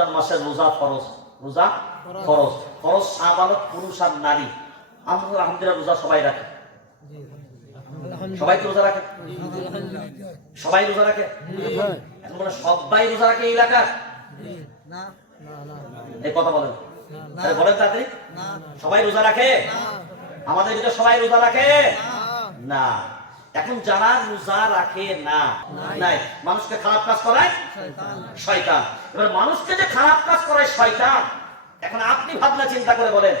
রমজান মাসের রোজা ফরজ, রোজা ফরজ, ফরজ সাবালক পুরুষ আর নারী। আমরা আলহামদুলিল্লাহ রোজা সবাই রাখে, সবাই তো রোজা রাখে, সবাই রোজা রাখে। এখন বলে সবাই রোজা রাখে এই এলাকার? এই কথা বলেন, বলেন তাড়াতাড়ি। সবাই রোজা রাখে? আমাদের ভিতরে সবাই রোজা রাখে না। এখন যারা রোজা রাখে না, নাই মানুষকে খারাপ কাজ করায় শয়তান। এবার মানুষকে যে খারাপ কাজ করায় শয়তান, এখন আপনি ভাবনা চিন্তা করে বলেন,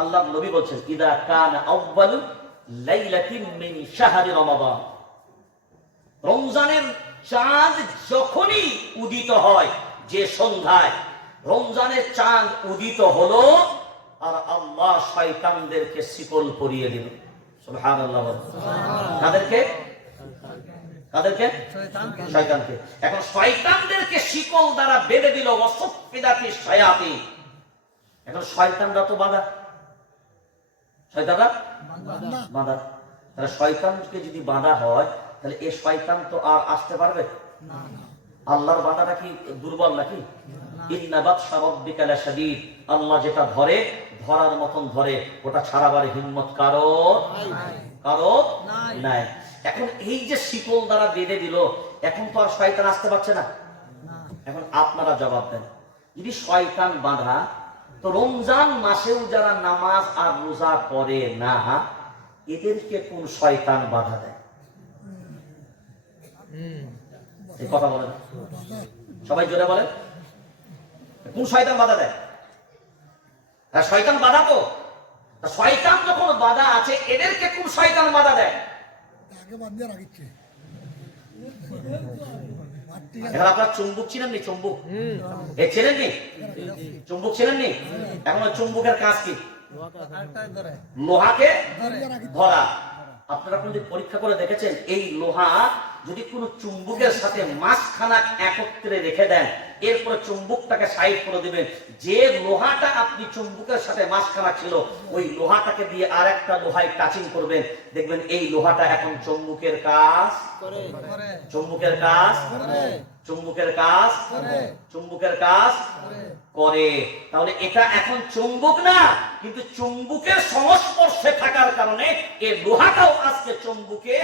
আল্লাহ নবী বলছেন ইদা কানা আউয়ালু লাইলাতিন মিন শাহরি রমাদান, রমজানের চাঁদ যখনই উদিত হয়, যে সন্ধ্যায় রমজানের চাঁদ উদিত হলো, আর আল্লাহ শয়তানদেরকে শিকল পরিয়ে দিল। সুবহানাল্লাহ। কাদেরকে? কাদেরকে? শয়তানকে। এখন শয়তানদেরকে শিকল দ্বারা বেঁধে দিল, ওয়াসফিদাতি শায়াতিন। এখন শয়তানরা তো বাঁধা, শয়তানরা বাঁধা। তাহলে শয়তানকে যদি বাঁধা হয়, তাহলে এই শয়তান তো আর আসতে পারবে না। আল্লাহর বাঁধাটা কি দুর্বল নাকি? ইন্না বাতশা রাব্বিকা লাশাদীদ। আল্লাহ যেটা ধরে, ধরার মতন ধরে, ওটা ছাড়াবার হিম্মত কারো নাই। এখন এই যে শিকল দ্বারা বেঁধে দিল, এখন তো আর শয়তান আসতে পারছে না। এখন আপনারা জবাব দেন, যদি শয়তান বাঁধা, তো রমজান মাসেও যারা নামাজ আর রোজা করে না, এদেরকে কোন শয়তান বাধা দেয়? এই কথা বলেন, সবাই জোরে বলেন, কোন শয়তান বাধা দেয়? শয়তান বাধা তো, শয়তান যখন বাধা আছে, এদেরকে কোন শয়তান বাধা দেয়? এখন আপনার চুম্বুক চিনেননি? চুম্বুক এই চেনেননি? চুম্বুক চেনেননি? এখন চুম্বুকের কাজ কি? লোহাকে ধরা। আপনারা কোনদিন পরীক্ষা করে দেখেছেন এই লোহা যদি কোনো চুম্বুকের সাথে মাঝখানা একত্রে রেখে দেন, এরপরে চুম্বুকটাকে সাইড করে দিবেন, যে লোহাটা আপনি চুম্বুকের সাথে মাঝখানা ছিল, ওই লোহাটাকে দিয়ে আর একটা লোহায় টাচিং করবেন, দেখবেন এই লোহাটা এখন চুম্বুকের কাজ করে। চুম্বুকের কাজ করে, চুম্বুকের কাজ করে, চুম্বুকের কাজ করে। তাহলে এটা এখন চুম্বক না, কিন্তু চুম্বুকের সংস্পর্শে থাকার কারণে এই লোহাটাও আজকে চুম্বুকে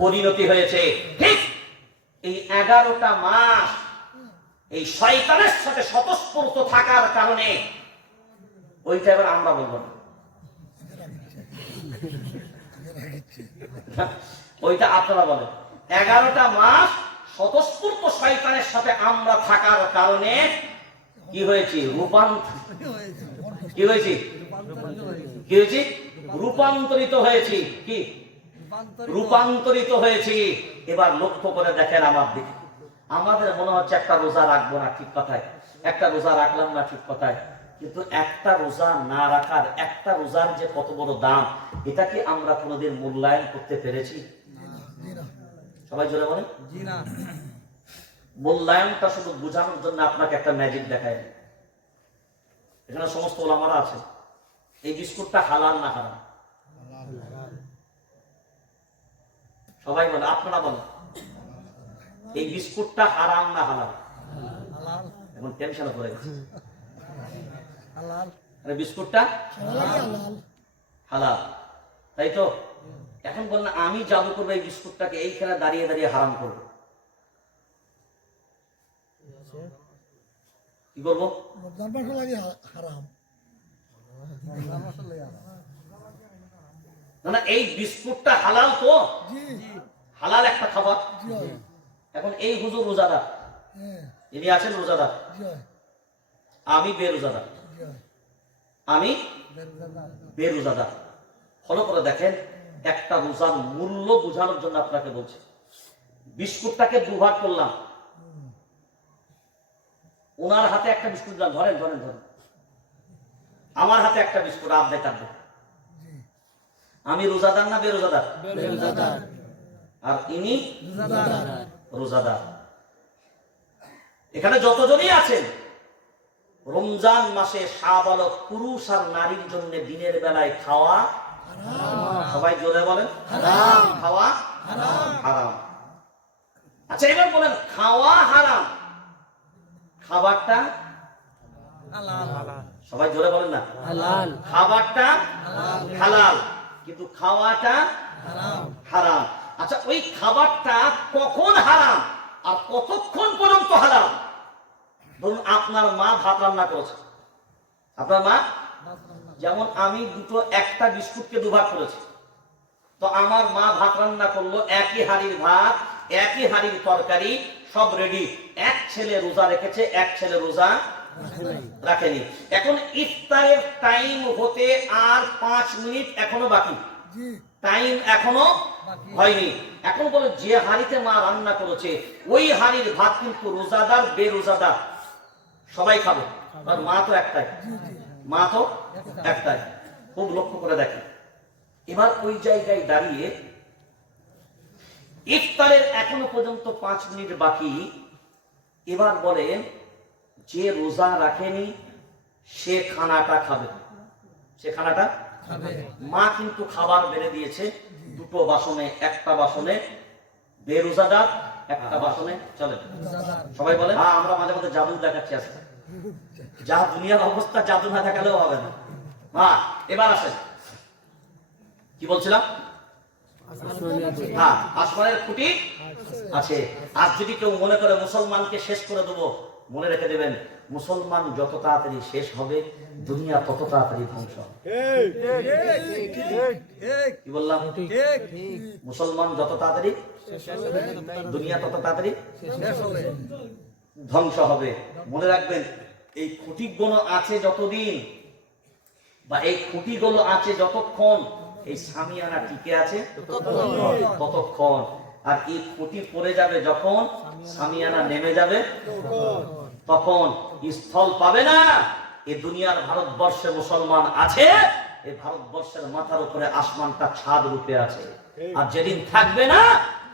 পরিণতি হয়েছে। ঠিক এই 11টা মাস এই শয়তানের সাথে স্বতঃস্ফূর্ত থাকার কারণে, ওইটা এবার আমরা বলবো না, ওইটা আপনারা বলেন। 11টা মাস স্বতঃস্ফূর্ত শয়তানের সাথে আমরা থাকার কারণে কি হয়েছে? কি হয়েছে? কি হয়েছে? রূপান্তরিত হয়েছি। কি রূপান্তরিত হয়েছি? এবার লক্ষ্য করে দেখেন আমার দিকে। আমাদের মনে হচ্ছে একটা রোজা রাখবো না, ঠিক কথায়, একটা রোজা রাখলাম না, ঠিক কথায়, কিন্তু একটা রোজা না রাখার, একটা রোজার যে কত বড় দাম, এটা কি আমরা কোনোদিন মূল্যায়ন করতে পেরেছি? সবাই জোরে বলেন। মূল্যায়নটা শুধু বোঝানোর জন্য আপনাকে একটা ম্যাজিক দেখায়। এখানে সমস্ত ওলামারা আছে। এই বিস্কুটটা হালাল না হারাম? সবাই বলে, আপনারা বলেন, এই বিস্কুটটা হারাম না হালাল? এখন টেনশন করে গেছে। বিস্কুটটা হালাল, তাই তো? এখন বললেন আমি জাদু করবো এই বিস্কুটটাকে, এইখানে দাঁড়িয়ে দাঁড়িয়ে হারাম করবো, কি করবো? না, এই বিস্কুটটা হালাল তো, হালাল একটা খাবার। এখন এই হুজুর রোজাদার, ইনি আছেন রোজাদার, আমি বেরোজাদার, আমি বেরোজাদার। ফলো করে দেখেন, একটা রোজার মূল্য বোঝানোর জন্য আপনাকে বলছি। বিস্কুটটাকে দুভাগ করলাম, ওনার হাতে একটা বিস্কুট দিলাম, ধরেন ধরেন ধরেন, আমার হাতে একটা বিস্কুট, আপনি কাটবেন। আমি রোজাদার না বেরোজাদার? আর ইনি রোজাদার। এখানে যতজনই আছেন, রমজান মাসে শাবালক পুরুষ আর নারীর জন্য দিনের বেলায় খাওয়া সবাই জোরে বলেন, খাওয়া হারাম। আচ্ছা এবার বলেন, খাওয়া হারাম, খাবারটা সবাই জোরে বলেন না, খাবারটা হালাল কিন্তু খাওয়াটা হারাম। আচ্ছা, ওই খাবারটা কখন হারাম আর কতক্ষণ পর্যন্ত হারাম? ধরুন আপনার মা ভাত রান্না করেছে, আপনার মা, যেমন আমি একটা বিস্কুটকে দুভাগ করেছি, তো আমার মা ভাত রান্না করলো, একই হাড়ির ভাত, একই হাড়ির তরকারি, সব রেডি। এক ছেলে রোজা রেখেছে, এক ছেলে রোজা রাখেনি। এখন ইফতারের টাইম হতে আর 5 মিনিট এখনো বাকি, টাইম এখনো হয়নি। এখন বলে যে হাড়িতে মা রান্না করেছে ওই হাড়ির ভাত কিন্তু রোজাদার বেরোজাদার সবাই খাবে, আর মা তো একটাই, মা তো একটাই। খুব লক্ষ্য করে দেখেন। এবার ওই জায়গায় দাঁড়িয়ে ইফতারের এখনো পর্যন্ত 5 মিনিট বাকি। এবার বলেন যে রোজা রাখেনি সে খানাটা খাবে, সে খানাটা খাবে। মা কিন্তু খাবার বেড়ে দিয়েছে দুটো বাসনে, একটা বাসনে বেরোজাদার, একটা বাসনে চলে। সবাই বলে হ্যাঁ আমরা মাঝে মাঝে জাদু দেখাচ্ছি, আজকে যা দুনিয়ার অবস্থা জাদু না দেখালেও হবে না। হ্যাঁ, এবার আসেন, কি বলছিলাম? হ্যাঁ, আসমানের খুঁটি আছে। আর যদি কেউ মনে করে মুসলমানকে শেষ করে দেবো, মনে রেখে দেবেন মুসলমান যত তাড়াতাড়ি শেষ হবে দুনিয়া তত তাড়াতাড়ি ধ্বংস। কি বললাম? মুসলমান যত তাড়াতাড়ি দুনিয়া তত তাড়াতাড়ি ধ্বংস হবে। মনে রাখবেন এই খুঁটিগুলো আছে যতদিন, বা এই খুঁটিগুলো আছে যতক্ষণ এই সামিয়ানা টিকে আছে ততক্ষণ। আর এই খুঁটি পড়ে যাবে যখন, সামিয়ানা নেমে যাবে তখন স্থল পাবে না। এই দুনিয়ার ভারতবর্ষে মুসলমান আছে, এই ভারতবর্ষের মাথার উপরে আসমানটা ছাদ রূপে আছে। আর যেদিন থাকবে না,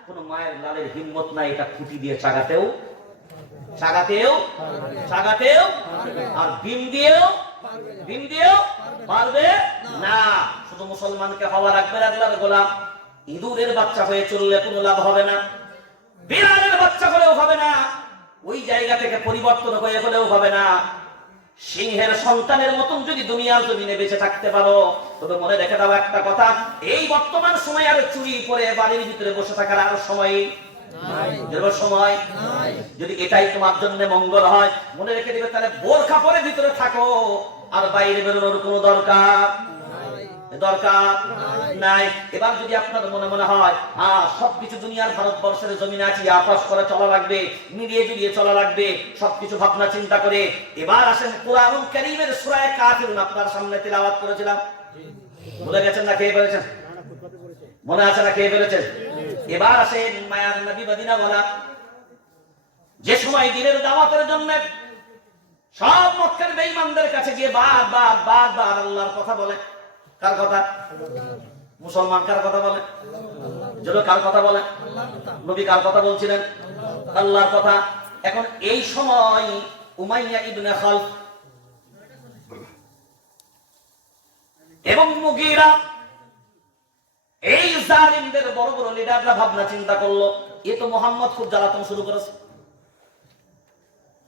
কোন মায়ের লালের হিম্মত নাই এটা খুঁটি দিয়ে চাগাতেও আর বিম দিয়েও পারবে না। শুধু মুসলমানকে হওয়া রাখবে আল্লাহর গোলাম। ইঁদুরের বাচ্চা হয়ে চললে কোনো লাভ হবে না, বিড়ালের বাচ্চা হলেও হবে না, ওই জায়গা থেকে পরিবর্তন হয়ে হলেও হবে না। সিংহের সন্তানের মতন যদি দুনিয়ার জমিনে বেঁচে থাকতে পারো, তবে মনে রেখে দাও একটা কথা, এই বর্তমান সময় আর চুরি করে বাড়ির ভিতরে বসে থাকার আর সময় সময় যদি এটাই তোমার জন্য মঙ্গল হয়, মনে রেখে দিবে তাহলে বোরখা পরে ভিতরে থাকো, আর বাইরে বেরোনোর কোনো দরকার নাই। এবার যদি আপনার মনে মনে হয় সবকিছু দুনিয়ার ভারতবর্ষের জমিনে আছে, আপস করে চলা লাগবে, মিলিয়ে জুলিয়ে চলা লাগবে, সবকিছু ভাবনা চিন্তা করে। এবার আসেন কোরআন কারীমের সূরা কাফিরুন আপনার সামনে তেলাওয়াত করেছিলাম, ভুলে গেছেন না খেয়ে ফেলেছেন? মনে আছে না খেয়ে ফেলেছেন? এবার আসেন মায়ার নবী মদিনা বলা, যে সময় দিনের দাওয়াতের জন্য সব মক্কার বেঈমানদের কাছে গিয়ে বার আল্লাহর কথা বলে। কার কথা? মুসলমান কার কথা বলে? যদি কার কথা বলে? নবী কার কথা বলছিলেন? আল্লাহর কথা। এখন এই সময় উমাইয়া ইবনে খালফ এবং মুগীরা, এই জালিমদের বড় বড় লিডাররা ভাবনা চিন্তা করলো, এ তো মুহাম্মদ খুব জ্বালাতন শুরু করেছে,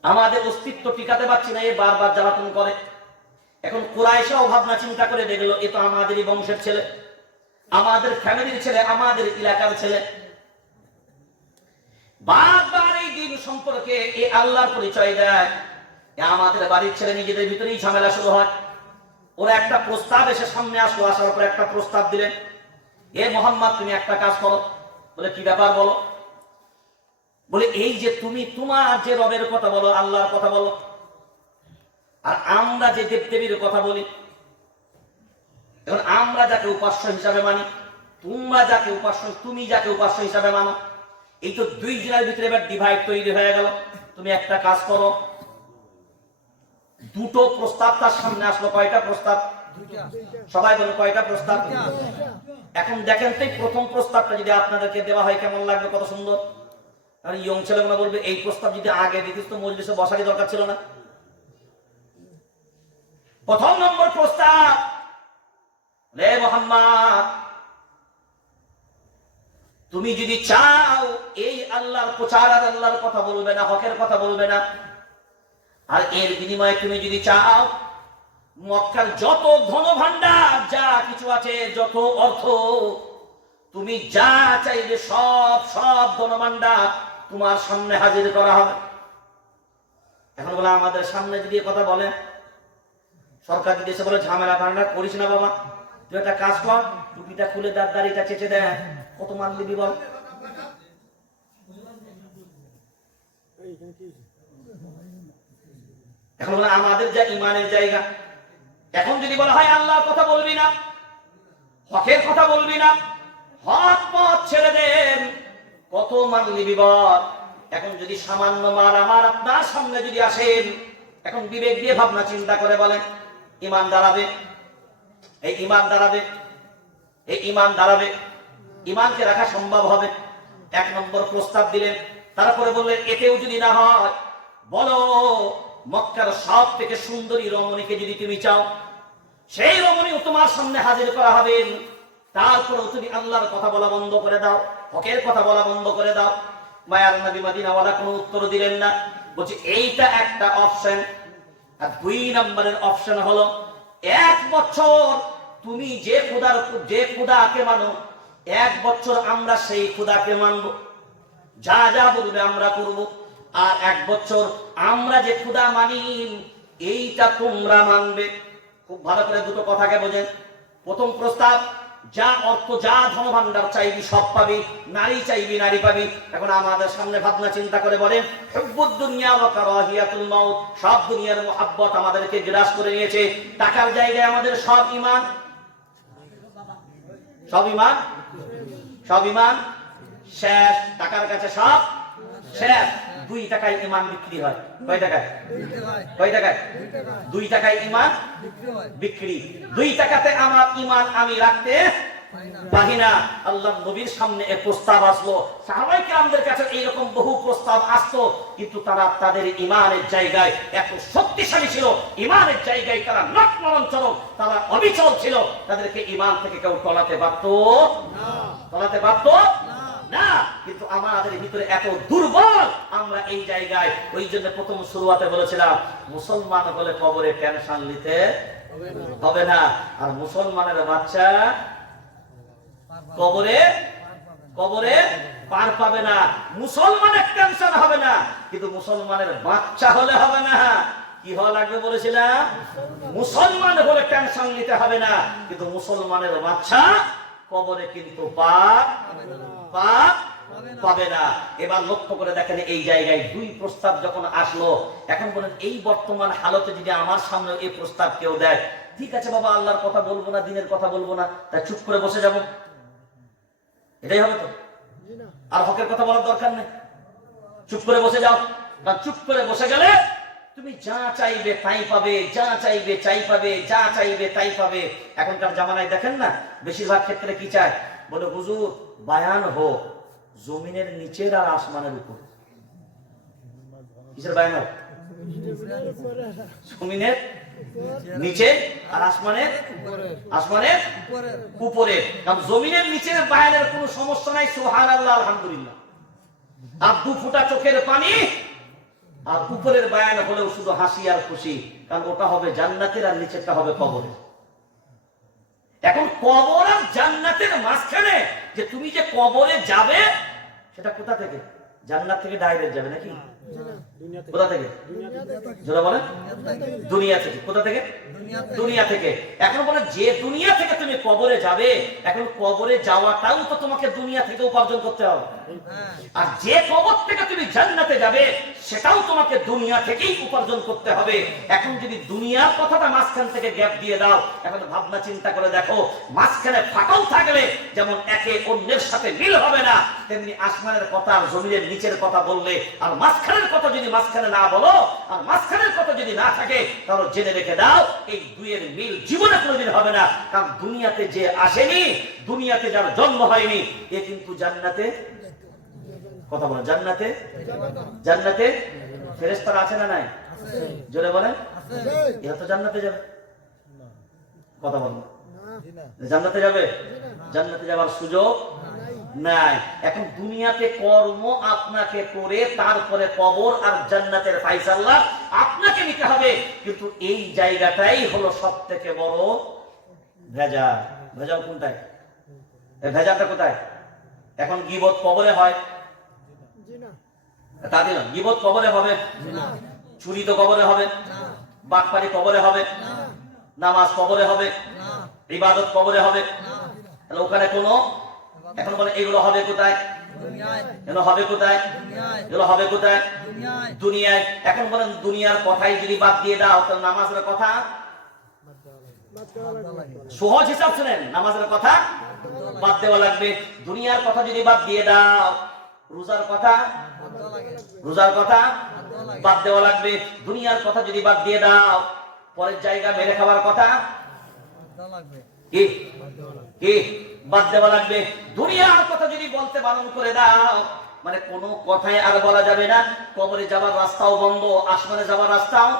আমাদের অস্তিত্ব টিকাতে পারছি না, এ বারবার জ্বালাতন করে। এখন কুরাইশরাও ভাবনা চিন্তা করে দেখলো, এ তো আমাদেরই বংশের ছেলে, আমাদের ফ্যামিলির ছেলে, আমাদের এলাকার ছেলে। বারবার এই দিন সম্পর্কে এ আল্লাহর পরিচয় দেয়, আমাদের বাড়ির ছেলে, নিজেদের ভিতরেই ঝামেলা শুরু হয়। ওরা একটা প্রস্তাব এসে সামনে আসলো, আসার পর একটা প্রস্তাব দিলেন, হে মুহাম্মদ তুমি একটা কাজ করো। বলে কি ব্যাপার বলো? বলে এই যে তুমি তোমার যে রবের কথা বলো, আল্লাহর কথা বলো, আর আমরা যে দেবদেবীর কথা বলি, এখন আমরা যাকে উপাস্য হিসাবে মানি, তুমি যাকে উপাস্য হিসাবে মানো, এই তো দুই জেলার ভিতরে এবার ডিভাইড তৈরি হয়ে গেল। তুমি একটা কাজ করো। দুটো প্রস্তাব তার সামনে আসলো। কয়টা প্রস্তাব? সবাই বলে কয়টা প্রস্তাব? এখন দেখেন তো প্রথম প্রস্তাবটা যদি আপনাদেরকে দেওয়া হয় কেমন লাগবে, কত সুন্দর। আর ইয়ং ছেলেগুলো বলবে এই প্রস্তাব যদি আগে দিতিস তো মজলিসে বসারই দরকার ছিল না। প্রথম নম্বর প্রস্তাব, রে মুহাম্মদ তুমি যদি চাও এই আল্লাহর প্রচার আর আল্লাহর কথা বলবে না, হকের কথা বলবে না, আর এর বিনিময়ে তুমি যদি চাও মক্কার যত ধন ভান্ডার যা কিছু আছে, যত অর্থ, তুমি যা চাইবে সব সব ধন ভান্ডার তোমার সামনে হাজির করা হবে। এখন বলে আমাদের সামনে যদি কথা বলে, সরকার যদি এসে বলে ঝামেলা ধারণা করিস না বাবা, তুই একটা কাজ কর, টুপিটা খুলে দাঁড়িটা চেঁচে দেয়, কত মান দিবি বল? এখন বলে আমাদের যা ইমানের জায়গা, এখন যদি বলা হয় আল্লাহর কথা বলবি না, হকের কথা বলবি না, হক পথ ছেড়ে দেন, কত মান নিবি বল? এখন যদি সামান্য মাল আমার আপনার সামনে যদি আসেন, এখন বিবেক দিয়ে ভাবনা চিন্তা করে বলেন, ইমান দাঁড়াবে? এই ইমান দাঁড়াবে? এই ইমান দাঁড়াবে? ইমানকে রাখা সম্ভব হবে? এক নম্বর প্রস্তাব দিলেন। তারপরে বললেন এতেও যদি না হয়, বলো মক্কার সব থেকে সুন্দরী রমণীকে যদি তুমি চাও, সেই রমণীও তোমার সামনে হাজির করা হবে। তারপরেও তুমি আল্লাহর কথা বলা বন্ধ করে দাও, হকের কথা বলা বন্ধ করে দাও। মায়ার নবী মদিনাওয়ালা কোনো উত্তর দিলেন না। বলছে এইটা একটা অপশন। আর 2 নম্বরের অপশন হলো 1 বছর তুমি যে খোদাকে মানো, 1 বছর আমরা সেই খোদাকে মানব, যা যা বলবে আমরা করব। আর 1 বছর আমরা যে খোদা মানি এইটা তোমরা মানবে। খুব ভালো করে দুটো কথাকে বোঝেন। প্রথম প্রস্তাব, যা অর্থ যা ধন ভান্ডার চাইবি সব পাবি, নারী চাইবি নারী পাবি। এখন আমাদের সামনে ভাবনা চিন্তা করে বলেন, হুব্বুদ দুনিয়া ওয়া কারাহিয়াতুল মাউত, সব দুনিয়ার মুহাব্বত আমাদেরকে গ্রাস করে নিয়েছে। টাকার জায়গায় আমাদের সব ঈমান, সব ঈমান, সব ঈমান শেষ। টাকার কাছে সব শেষ। 2 টাকায় ঈমান বিক্রি হয়। কয় টাকায়? কয় টাকায়? 2 টাকায় ঈমান বিক্রি। 2 টাকাতে আমার ঈমান আমি রাখতে পারি না। আল্লাহর নবীর সামনে এক প্রস্তাব আসলো, সাহাবায়ে কেরামদের কাছে এইরকম বহু প্রস্তাব আসতো, কিন্তু তারা তাদের ঈমানের জায়গায় এত শক্তিশালী ছিল, ঈমানের জায়গায় তারা নতমরঞ্চল, তারা অবিচল ছিল, তাদেরকে ঈমান থেকে কেউ টলাতে পারতো না, টলাতে পারতো না। কিন্তু আমাদের ভিতরে এত দুর্বল আমরা এই জায়গায়। ওই জন্য প্রথম শুরুয়াতে বলেছিলাম মুসলমান হলে কবরে টেনশন নিতে হবে না। আর মুসলমানের বাচ্চা কবরে পার পাবে না। মুসলমানের টেনশন হবে না, কিন্তু মুসলমানের বাচ্চা হলে হবে না। কি হওয়া লাগবে বলেছিলাম? মুসলমান হলে টেনশন নিতে হবে না, কিন্তু মুসলমানের বাচ্চা কবরে কিন্তু পাবে না। এবার লক্ষ্য করে দেখেন এই জায়গায় 2 প্রস্তাব যখন আসলো, এখন বলেন এই বর্তমান হালতে যদি আমার সামনে এই প্রস্তাব কেউ দেয়, ঠিক আছে বাবা আল্লাহর কথা বলবো না, দিনের কথা বলবো না, তাই চুপ করে বসে যাব, এটাই হবে তো? আর হকের কথা বলার দরকার নেই, চুপ করে বসে যাও। কারণ চুপ করে বসে গেলে তুমি যা চাইবে তাই পাবে, যা চাইবে চাই পাবে, যা চাইবে তাই পাবে। এখনকার জামানায় দেখেন না, বেশিরভাগ ক্ষেত্রে কি চায়, বলে হুজুর বায়ান হোক জমিনের নিচের আর আসমানের উপর। কিসের বায়ান হোক? জমিনের নিচে আর আসমানের উপরে। কারণ জমিনের নিচের বায়ানের কোনো সমস্যা নাই, সুবহানাল্লাহ আলহামদুলিল্লাহ। আর 2 ফোঁটা চোখের পানি, আর উপরের বায়ান হলেও শুধু হাসি আর খুশি, কারণ ওটা হবে জান্নাতের আর নিচেরটা হবে কবরের। এখন কবর আর জান্নাতের মাঝখানে যে তুমি যে কবরে যাবে, সেটা কোথা থেকে? জান্নাত থেকে ডাইরেক্ট যাবে নাকি? কোথা থেকে? যারা বলেন দুনিয়া থেকে। কোথা থেকে? দুনিয়া থেকে। এখন বলে যে দুনিয়া থেকে তুমি কবরে যাবে, এখন কবরে যাওয়াটাও তো তোমাকে দুনিয়া থেকে উপার্জন করতে হবে। আর যে কবর থেকে তুমি জান্নাতে যাবে, সেটাও তোমাকে দুনিয়া থেকেই উপার্জন করতে হবে। এখন যদি দুনিয়ার কথাটা মাঝখান থেকে গ্যাপ দিয়ে দাও, এখন ভাবনা চিন্তা করে দেখো, মাঝখানে ফাটল থাকলে যেমন একে অন্যের সাথে মিল হবে না, তেমনি আসমানের কথা আর জমিনের নিচের কথা বললে আর মাঝখানের কথা যদি মাঝখানে না বলো, আর মাঝখানের কথা যদি না থাকে, তাহলে জেনে রেখে দাও এই 2 এর মিল জীবনে কোনোদিন হবে না। কারণ দুনিয়াতে যে আসেনি, দুনিয়াতে যার জন্ম হয়নি, এ কিন্তু জান্নাতে, কথা বলেন, জান্নাতে ফেরেশতারা আছে না নাই? জোরে বলেন, এরা তো জান্নাতে যাবে। কথা বলেন, জান্নাতে যাবে? জান্নাতে যাওয়ার সুযোগ নাই। এখন দুনিয়াতে কর্ম আপনাকে করে তারপরে কবর আর জান্নাতের ফায়সালা আপনাকে নিতে হবে, কিন্তু এই জায়গাটাই হলো সবথেকে বড় ভেজাল। ভেজাল কোনটায়? এই ভেজালটা কোথায়? এখন গীবত কবরে হয়, তা দিন গীবত কবরে হবে, চুরি তো কবরে হবে, বাটপারি কবরে হবে, নামাজ কবরে হবে, ইবাদত কবরে হবে। তাহলে ওখানে কোনো এখন বলে এগুলো হবে কোথায়? এগুলো হবে কোথায়? এগুলো হবে কোথায়? দুনিয়ায়। এখন বলেন দুনিয়ার কথাই যদি বাদ দিয়ে দাও তাহলে নামাজের কথা সহজ হিসাব শুনেন, নামাজের কথা বাদ দেওয়া লাগবে। দুনিয়ার কথা যদি বাদ দিয়ে দাও রোজার কথা বাদ দেওয়া লাগবে। দুনিয়ার কথা যদি বাদ দিয়ে দাও পরের জায়গা মেরে খাবার কথা কি বাদ দেওয়া লাগবে। দুনিয়ার কথা যদি বলতে বারণ করে দাও মানে কোনো কথাই আর বলা যাবে না। কবরে যাবার রাস্তাও বন্ধ, আসমানে যাবার রাস্তাও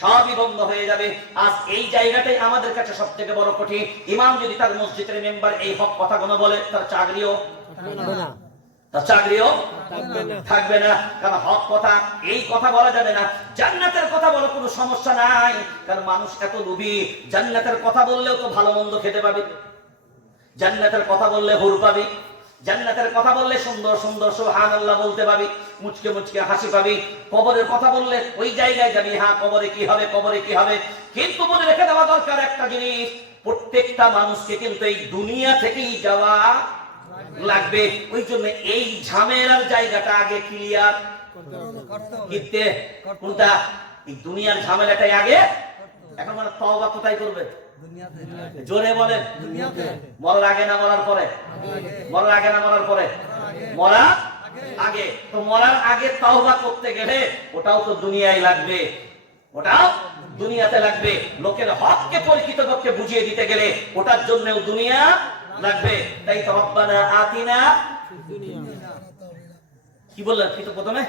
সবই বন্ধ হয়ে যাবে। আজ এই জায়গাটাই আমাদের কাছে সবথেকে বড় কঠিন। ইমাম যদি তার মসজিদের মেম্বার এই হক কথাগুলো বলে তার চাকরিও থাকবে না, কারণ হক কথা এই কথা বলা যাবে না। জান্নাতের কথা বলে কোনো সমস্যা নাই, কারণ মানুষ এত লোভী। জান্নাতের কথা বললেও তো ভালো মন্দ খেতে পাবে, জান্নাতের কথা বললে হুর পাবি, জান্নাতের কথা বললে সুন্দর সুন্দর সুবহানাল্লাহ বলতে পাবি, মুচকে মুচকে হাসি পাবি। কবরের কথা বললে ওই জায়গায় যাবি, হ্যাঁ কবরে কি হবে, কবরে কি হবে। কিন্তু মনে রেখে দেওয়া দরকার একটা জিনিস, প্রত্যেকটা মানুষকে কিন্তু এই দুনিয়া থেকেই যাওয়া লাগবে। ওই জন্য এই ঝামেলার জায়গাটা আগে ক্লিয়ার করতে, কোনটা? এই দুনিয়ার ঝামেলাটাই আগে। এখন মানে তওবা কোথায় করবে? জোরে বলেন। মরার আগে না মরার পরে? মরার আগে না মরার পরে? মরার আগে। তো মরার আগে তওবা করতে গেলে ওটাও তো দুনিয়ায় লাগবে, ওটাও দুনিয়াতে লাগবে। লোকের হককে পরিচিতকে বুঝিয়ে দিতে গেলে ওটার জন্যও দুনিয়া লাগবে। তাই তো রব্বানা আতিনা কি বললেন? কি তো প্রথমে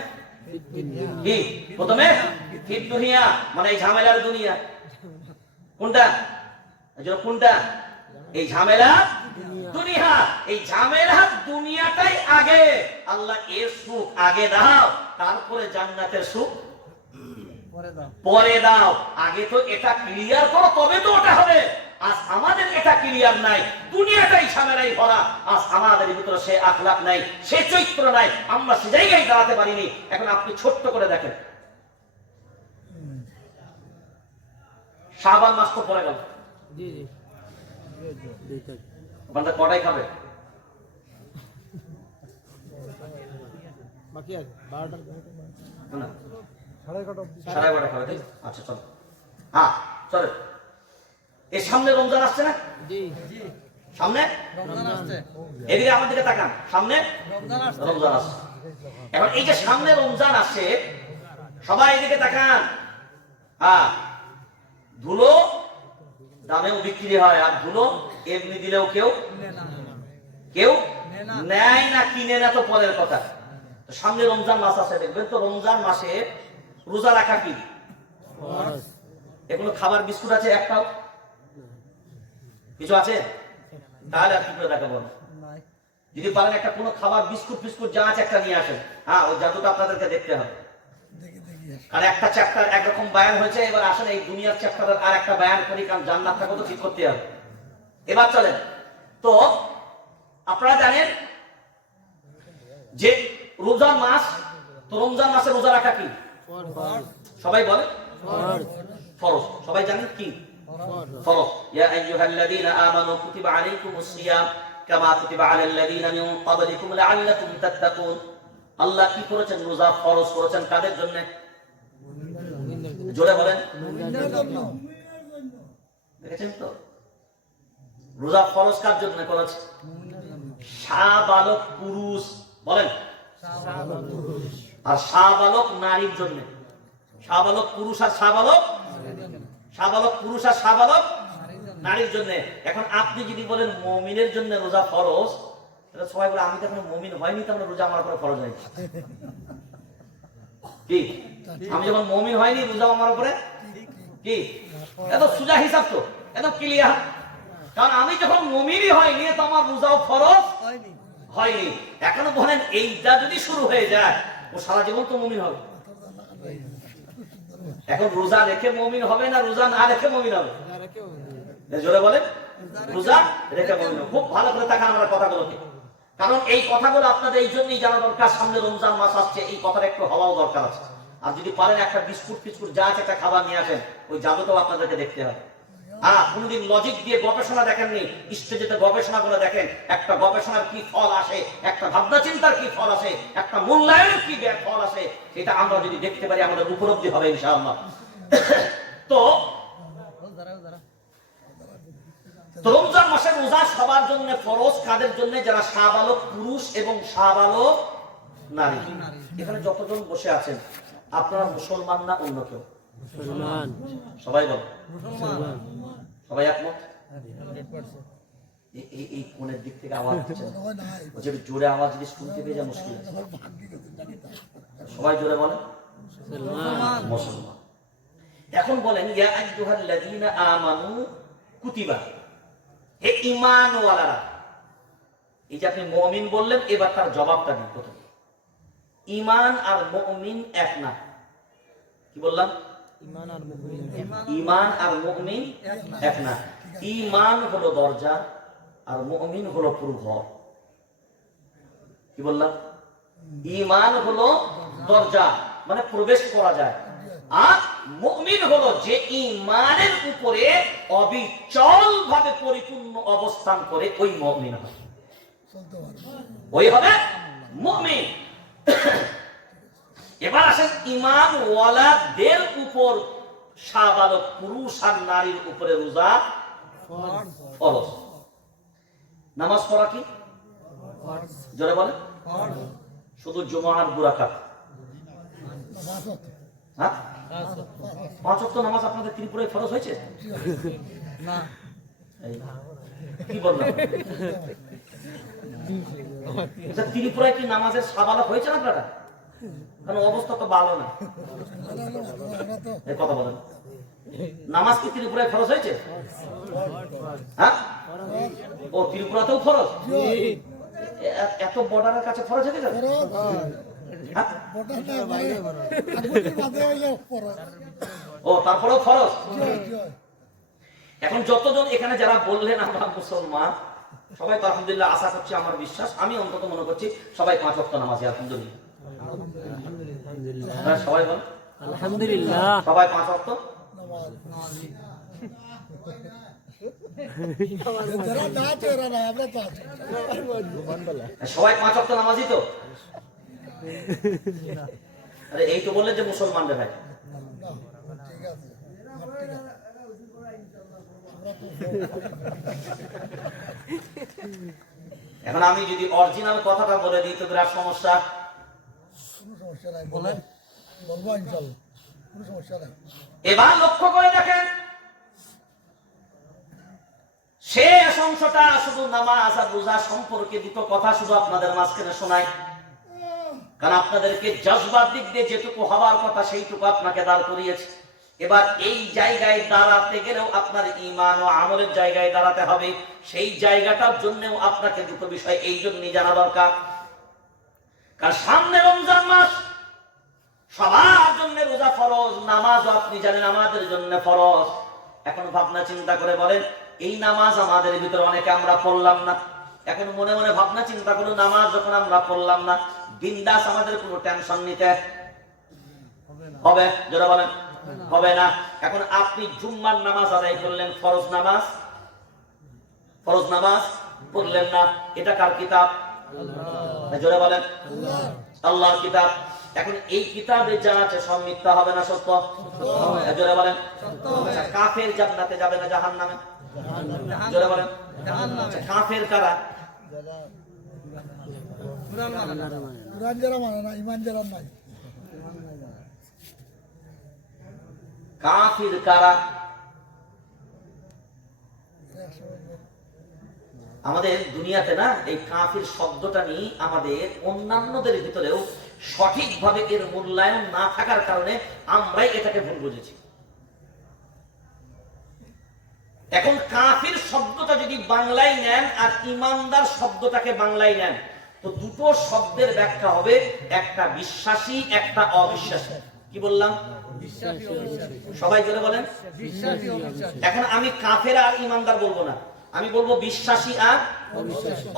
কি প্রথমে ফিদ দুনিয়া মানে এই ঝামেলার দুনিয়া। কোনটা? কোনটা? এই ঝামেলা দুনিয়া। এই ঝামেলা দুনিয়াটাই আগে। আল্লাহ এর সুখ আগে দাও, তারপরে জান্নাতের সুখ পরে দাও। আগে তো এটা ক্লিয়ার করো, তবে তো ওটা হবে। আজ আমাদের এটা ক্লিয়ার নাই, দুনিয়াটাই ঝামেলাই ভরা। আজ আমাদের ভিতরে সে আখলাক নাই, সে চরিত্র নাই, আমরা সে জায়গায় দাঁড়াতে পারিনি। এখন আপনি ছোট্ট করে দেখেন, শাবান মাস তো পড়ে গেল, বান্দা কটাই খাবে? বাকি আছে 12টা না, সাড়ে 11টা খাবে। আচ্ছা চলো, হ্যাঁ চলো। এর সামনে রমজান আসছে না? সামনে রমজান আসছে। এদিকে আমার দিকে তাকান, সামনে রমজান আসছে। এখন এই যে সামনে রমজান আসছে, সবাই এদিকে তাকান। হ্যাঁ, ধুলো দামেও বিক্রি হয়, আর ধুলো এমনি দিলেও কেউ নেয় না, কিনে না, তো পরের কথা। সামনে রমজান মাস আছে, দেখবেন তো রমজান মাসে রোজা রাখা কি এগুলো খাবার বিস্কুট আছে একটাও? কিছু আছে? তাহলে আর কি করে দেখাবো? যদি পারেন একটা কোনো খাবার বিস্কুট ফিস্কুট যা আছে একটা নিয়ে আসেন। হ্যাঁ, ওই জাদুটা আপনাদেরকে দেখতে হবে। আর একটা চ্যাপ্টার একরকম বয়ান হয়েছে, এবার আসলে এই দুনিয়ার চ্যাপ্টারের আর একটা বয়ান করি, কারণ জান্নাতটাকে তো ঠিক করতে হবে। এবার চলেন তো, আপনারা জানেন যে রমজান মাস, তো রমজান মাসে রোজা রাখা কি? সবাই বলে ফরজ। সবাই জানেন কি ফরজ? ইয়া আইয়ুহাল্লাযীনা আমানু কুতিবা আলাইকুমুস সিয়াম কামা কুতিবা আলাল লাযীনা মিন ক্বাবলিকুম লাআল্লাকুম তাত্তাকুন। আল্লাহ কি করেছেন? রোজা ফরজ করেছেন কাদের জন্য? জোরে বলেন। দেখেছেন তো, রোজা ফরজ কার জন্য করেছে? শাবালক পুরুষ, বলেন, আর শাবালক নারীর জন্য। শাবালক পুরুষ আর শাবালক পুরুষ আর শাবালক নারীর জন্য। এখন আপনি যদি বলেন মুমিনের জন্য রোজা ফরজ, তাহলে সবাই বলে আমি তো এখন মুমিন হয়নি, তো আমরা রোজা আমার উপরে ফরজ হয়নি। কি আমি যখন মুমিন হয়নি, রোজা আমার উপরে কি? এত সোজা হিসাব তো, এত ক্লিয়ার। কারণ আমি যখন মুমিনই হয়নি, তো আমার রোজাও ফরজ হয়নি। এখনো বলেন এইটা যদি শুরু হয়ে যায় ও সারা জীবন তো মুমিন হবে। এখন রোজা রেখে মুমিন হবে না রোজা না রেখে মুমিন হবে? জোরে বলেন, রোজা রেখে মুমিন হবে। খুব ভালো করে তাকান আমরা কথাগুলোকে, কারণ এই কথাগুলো আপনাদের এই জন্যই জানা দরকার। সামনে রমজান মাস আসছে, এই কথাটা একটু হওয়াও দরকার আছে। আর যদি পারেন একটা বিস্কুট ফিস্কুট যা আছে একটা খাবার নিয়ে আসেন, ওই জাদুটাও আপনাদেরকে দেখতে হবে। কোনদিন লজিক দিয়ে গবেষণা দেখেননি, স্টেজেতে গবেষণা করে দেখেন একটা গবেষণার কি ফল আসে, একটা ভাবনা চিন্তার কি ফল আসে, একটা মূল্যায়নের কি ফল আসে, এটা আমরা যদি দেখতে পারি আমাদের উপলব্ধি হবে ইনশাআল্লাহ। তো রমজান মাসে রোজা সবার জন্য ফরজ। কাদের জন্য? যারা শাহবালক পুরুষ এবং শাহবালক নারী। এখানে যতজন বসে আছেন আপনারা মুসলমান না অন্য কেউ? মুসলমান। সবাই বল মুসলমান। সবাই একমত? এই কোণের দিক থেকে আওয়াজ হচ্ছে, জোরে আওয়াজ যদি শুনতে পেয়ে যায় মুশকিল আছে। সবাই জোরে বলেন মুসলমান। এখন বলেন ইয়া আইয়ুহাল্লাযীনা আমানু কুতিবা, হে ঈমানওয়ালারা। এই যে আপনি মুমিন বললেন, এবার তার জবাবটা দিন। প্রথমে ঈমান আর মুমিন এক না। কি বললাম? ঈমান আর মুমিন এক না। ঈমান হলো দরজা আর মুমিন হলো প্রহর। কি বললাম? ঈমান হলো দরজা, মানে প্রবেশ করা যায়, আর মুমিন হলো যে ঈমানের উপরে অবিচল ভাবে পরিপূর্ণ অবস্থান করে, ওই মুমিন হয়, ওই হবে মুমিন। এবার আসেন ঈমান ওয়ালাদের উপর, শাহবালক পুরুষ আর নারীর উপরে রোজা ফরজ। নামাজ পড়া কি? জোরে বলেন। শুধু জুমা আর 2 রাকাত? হ্যাঁ, 5 ওয়াক্ত নামাজ আপনাদের ত্রিপুরায় ফরজ হয়েছে না? কি বললাম? ত্রিপুরায় কি নামাজের শাহবালক হয়েছে না আপনারা? কারণ অবস্থা তো ভালো না। এই কথা বলেন, নামাজ কি ত্রিপুরায় ফরজ হয়েছে? হ্যাঁ, ও ত্রিপুরাতেও ফরজ? এত বর্ডারের কাছে ফরজ হয়ে গেছে? ও তারপরেও ফরজ। এখন যতজন এখানে যারা বললেন আমরা মুসলমান, সবাই তো আলহামদুলিল্লাহ, আশা করছি, আমার বিশ্বাস, আমি অন্তত মনে করছি সবাই 5 ওয়াক্ত নামাজি আলহামদুলিল্লাহ। সবাই বল আলহামদুলিল্লাহ, সবাই 5 ওয়াক্ত নামাজি। সবাই 5 ওয়াক্ত নামাজি তো? আরে এই তো বললেন যে মুসলমান রে ভাই। এখন আমি যদি অরিজিনাল কথাটা বলে দিই তো বিরাট সমস্যা। এবার লক্ষ্য করে দেখেন, শেষ অংশটা শুধু নামাজ আর রোজা সম্পর্কে 2টো কথা শুধু আপনাদের মাঝখানে শোনাই, কারণ আপনাদেরকে জজবার দিক দিয়ে যেটুকু হবার কথা সেইটুকু আপনাকে দাঁড় করিয়েছে। এবার এই জায়গায় দাঁড়াতে গেলেও আপনার ঈমান ও আমলের জায়গায় দাঁড়াতে হবে। সেই জায়গাটার জন্যও আপনাকে 2টো বিষয় এই জন্যই জানা দরকার, কারণ সামনে রমজান মাস, সবার জন্য রোজা ফরজ, নামাজও আপনি জানেন আমাদের জন্য ফরজ। এখন ভাবনা চিন্তা করে বলেন, এই নামাজ আমাদের ভিতরে অনেকে আমরা পড়লাম না। এখন মনে মনে ভাবনা চিন্তা করুন, নামাজ যখন আমরা পড়লাম না, বিন্দাস আমাদের কোনো টেনশন নিতে হবে? যারা বলেন হবে না। এখন আপনি জুম্মার নামাজ আদায় করলেন, ফরজ নামাজ পড়লেন না, এটা কার কিতাব? জোরে বলেন আল্লাহর কিতাব। এখন এই কিতাবে যা আছে সব মিথ্যা হবে না সত্য? জোরে বলেন। কাফের জান্নাতে যাবে না জাহান্নামে? জোরে বলেন। কাফের কারা? কুরআন যারা মানে না, ঈমান যারা নাই। কাফির কারা? আমাদের দুনিয়াতে না এই কাফির শব্দটা নিয়ে আমাদের অন্যান্যদের ভিতরেও সঠিকভাবে এর মূল্যায়ন না থাকার কারণে আমরাই এটাকে ভুল বুঝেছি। এখন কাফির শব্দটা যদি বাংলায় নেন আর ইমানদার শব্দটাকে বাংলায় নেন, তো দুটো শব্দের ব্যাখ্যা হবে, একটা বিশ্বাসী, একটা অবিশ্বাসী। কি বললাম? সবাই জোরে বলেন। এখন আমি কাফের আর ইমানদার বলবো না, আমি বলবো বিশ্বাসী আর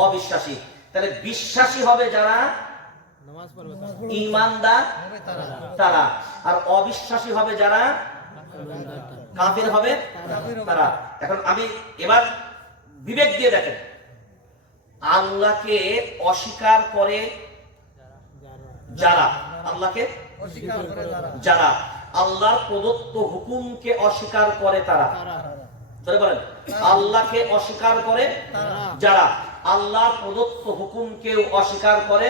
অবিশ্বাসী। তাহলে বিশ্বাসী হবে যারা, ইমানদার তারা, আর অবিশ্বাসী হবে যারা, কাফের হবে তারা। এখন আমি এবার বিবেক দিয়ে দেখেন, আল্লাহকে অস্বীকার করে যারা, আল্লাহকে যারা, আল্লাহর প্রদত্ত হুকুমকে অস্বীকার করে তারা, বলেন আল্লাহকে অস্বীকার করে যারা, আল্লাহর প্রদত্ত হুকুমকে অস্বীকার করে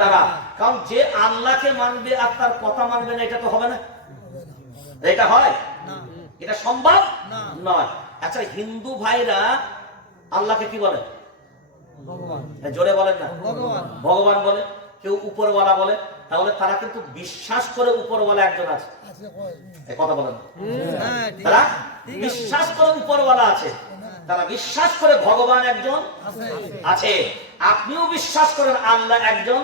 তারা। কারণ যে আল্লাহকে মানবে আর তার কথা মানবে না, এটা তো হবে না। এটা হয়? এটা সম্ভব নয়। আচ্ছা, হিন্দু ভাইরা আল্লাহকে কি বলে? জোরে বলেন না। ভগবান বলে, কেউ উপরওয়ালা বলে। তাহলে তারা কিন্তু বিশ্বাস করে উপরওয়ালা একজন আছে। কথা বলেন, তারা বিশ্বাস করে উপরওয়ালা আছে, তারা বিশ্বাস করে ভগবান একজন আছে। আপনিও বিশ্বাস করেন আল্লাহ একজন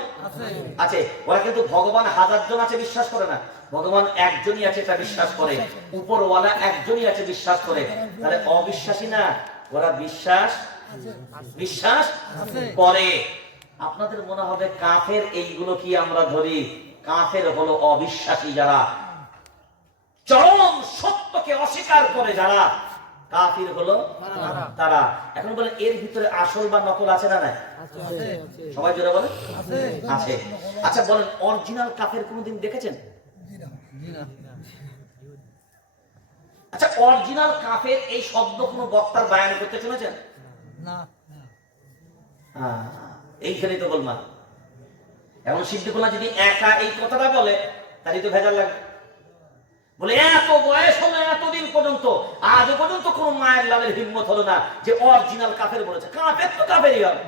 আছে। ওরা কিন্তু ভগবান হাজার জন আছে বিশ্বাস করে না, ভগবান একজনই আছে এটা বিশ্বাস করে, উপরওয়ালা একজনই আছে বিশ্বাস করে। তাহলে অবিশ্বাসী না, ওরা বিশ্বাস করে। আপনাদের মনে হবে কাফের এইগুলো কি আমরা ধরি? কাফের হলো অবিশ্বাসী যারা, চরম সত্যকে অস্বীকার করে যারা, কাফির হলো তারা। এখন বলেন এর ভিতরে আসল বা নকল আছে না নাই? সবাই জোরে বলেন আছে। আচ্ছা বলেন, অরিজিনাল কাফের কোনদিন দেখেছেন? আচ্ছা, অরিজিনাল কাফের এই শব্দ কোন বক্তার বায়ান করতে শুনেছেন? না। এইখানেই তো গোলমাল। এখন সিদ্দিকুল্লাহ যদি একা এই কথাটা বলে, তারই তো ভেজাল লাগে। বলে এত বয়স হলো, এতদিন পর্যন্ত, আজ পর্যন্ত কোন মায়ের লালের হিম্মত হলো না যে অরিজিনাল কাফের বলেছে। কাফের তো কাফেরই হবে,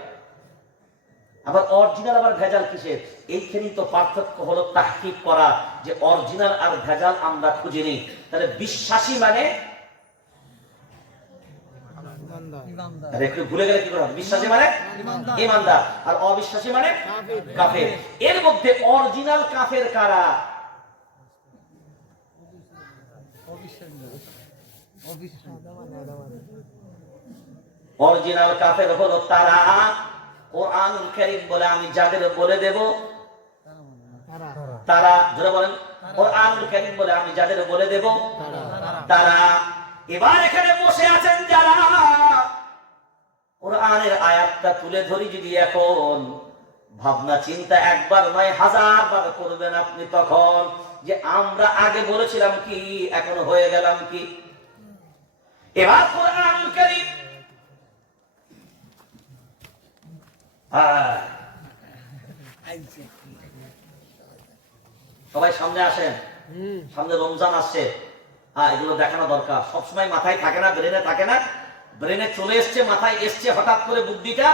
আবার অরিজিনাল আবার ভেজাল কিসের? এইখানেই তো পার্থক্য হলো তাহকিক করা, যে অরিজিনাল আর ভেজাল আমরা খুঁজিনি। তাহলে বিশ্বাসী মানে, একটু ভুলে গেলে কি করব? বিশ্বাসী মানে ঈমানদার, আর অবিশ্বাসী মানে কাফের। এর মধ্যে অরিজিনাল কাফের কারা? অরিজিনাল কাফের হলো তারা, কোরআনুল কারীম বলে আমি যাদের বলে দেব তারা, যারা বলেন কোরআনুল কারীম বলে আমি যাদের বলে দেব তারা। এবার এখানে বসে আছেন যারা, কোরআনের আয়াতটা তুলে ধরি যদি এখন, ভাবনা চিন্তা একবার নয় হাজার বার করবেন আপনি তখন, যে আমরা আগে বলেছিলাম কি, এখন হয়ে গেলাম কি। এবার কোরআনুল কারীম, সবাই সামনে আসেন, সামনে রমজান আসছে। এগুলো দেখানো দরকার। সবসময় মাথায় থাকে না, ব্রেনে থাকে না, ব্রেনে চলে এসছে, মাথায় এসছে, হঠাৎ করে বুদ্ধিটা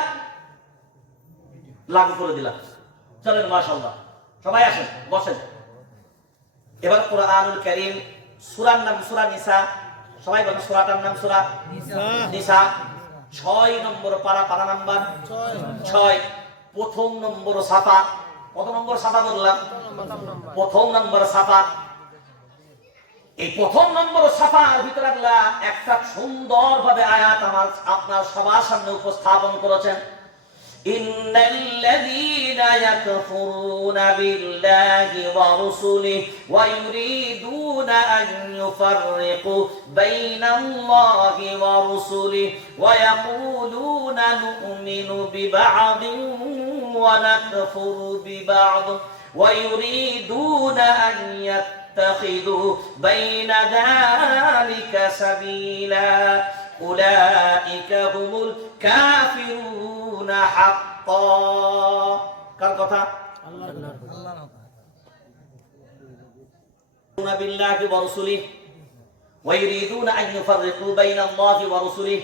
লাগু করে দিলাম। চলেন মাশাআল্লাহ, সবাই আসেন, বসেন। এবার কোরআনুল কারীম, সূরার নাম সূরা নিসা। সবাই বলেন সূরাটার নাম সূরা নিসা। 6 নম্বর পারা, পারা নাম্বার 6, প্রথম নম্বর সাফা। কত নম্বর সাফা বললাম? প্রথম নম্বর সাফা। এই প্রথম নম্বর সাফার ভিতরে আল্লাহ একটা সুন্দরভাবে আয়াত আমার আপনার সবার সামনে উপস্থাপন করেছেন। ইন্নাল্লাযীনা ইয়াকফুরুনা বিল্লাহি ওয়া রুসুলিহি ওয়া ইউরিদুনা আন ইউফাররিকু বাইনাল্লাহি ওয়া রুসুলিহি ওয়া ইয়াকুলুনা নু'মিনু বিবা'দিন ওয়া নাকফুরু বিবা'দ ওয়া ইউরিদুনা আন اتخذوا بين ذلك سبيلا أولئك هم الكافرون حقا. কার কথা? আল্লাহ বিল্লাহি ওয়া রাসূলিহি ওয়া ইউরিদুনা আন ইউফাররিকু বাইনা আল্লাহি ওয়া রাসূলিহি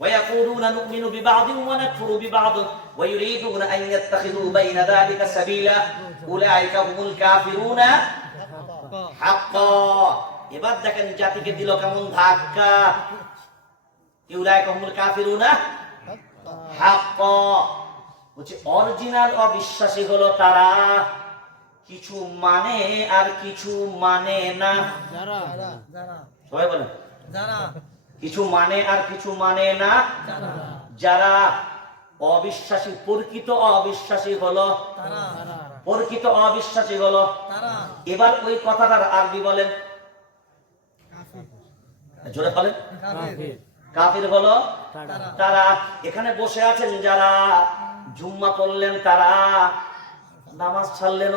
ওয়া ইয়াকুলুনা নু'মিনু বিবা'দিন ওয়া নাকফুরু বিবা'দ ওয়া ইউরিদুনা আন ইয়াত্তাখিযু বাইনা যালিকা সাবিলা উলাইকা হুমুল কাফিরুনা হাক্কা। এবার দেখেন জাতিকে দিল কেমন ধাক্কা। উলাইকা হুমুল কাফিরুনা হাক্কা, বলছে অরিজিনাল অবিশ্বাসী হলো তারা কিছু মানে আর কিছু মানে না। সবাই বলেন কিছু মানে আর কিছু মানে না যারা। অবিশ্বাসী, প্রকৃত অবিশ্বাসী হলো প্রকৃত অবিশ্বাসী হলো। এবার ওই কথাটার আরবি বলেন, জোরে বলেন। কাফির হলো তারা। এখানে বসে আছেন যারা, জুম্মা পড়লেন তারা, নামাজ ছাড়লেন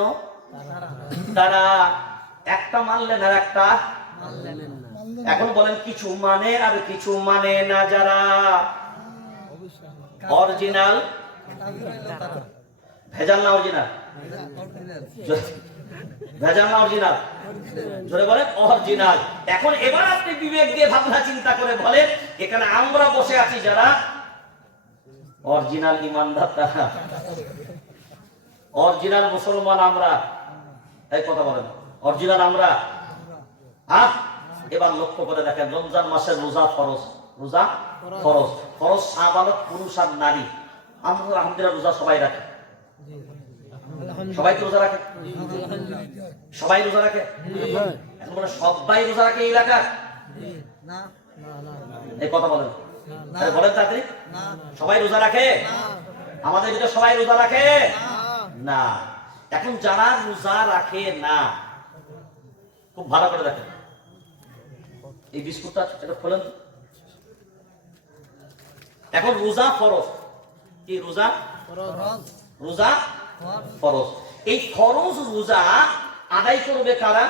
তারা, একটা মানলেন আর একটা। এখন বলেন কিছু মানে আর কিছু মানে না যারা। অরিজিনাল ভেজাল না অরিজিনাল? ভেজাল না অরিজিনাল? জোরে বলেন অরিজিনাল। এখন এবার আপনি বিবেক দিয়ে ভাবনা চিন্তা করে বলেন, এখানে আমরা বসে আছি যারা অরিজিনাল ইমানদার, তারা অরিজিনাল মুসলমান আমরা, এই কথা বলেন অরিজিনাল আমরা। এবার লক্ষ্য করে দেখেন, রমজান মাসের রোজা ফরজ, রোজা ফরজ, ফরজ সাবালক পুরুষ আর নারী। আমরা আলহামদুলিল্লাহ রোজা সবাই রাখে, সবাই তো রোজা রাখে, সবাই রোজা রাখে। এখন বলে সবাই রোজা রাখে এই এলাকার? এই কথা বলেন, বলেন তাড়াতাড়ি। সবাই রোজা রাখে? আমাদের ভিতরে সবাই রোজা রাখে না। এখন যারা রোজা রাখে না, খুব ভালো করে দেখেন এই বিস্কুটটা, এটা খোলেন। এখন রোজা ফরজ, কি রোজা? রোজা ফরজ। এই ফরজ রোজা আদায় করবে কারা?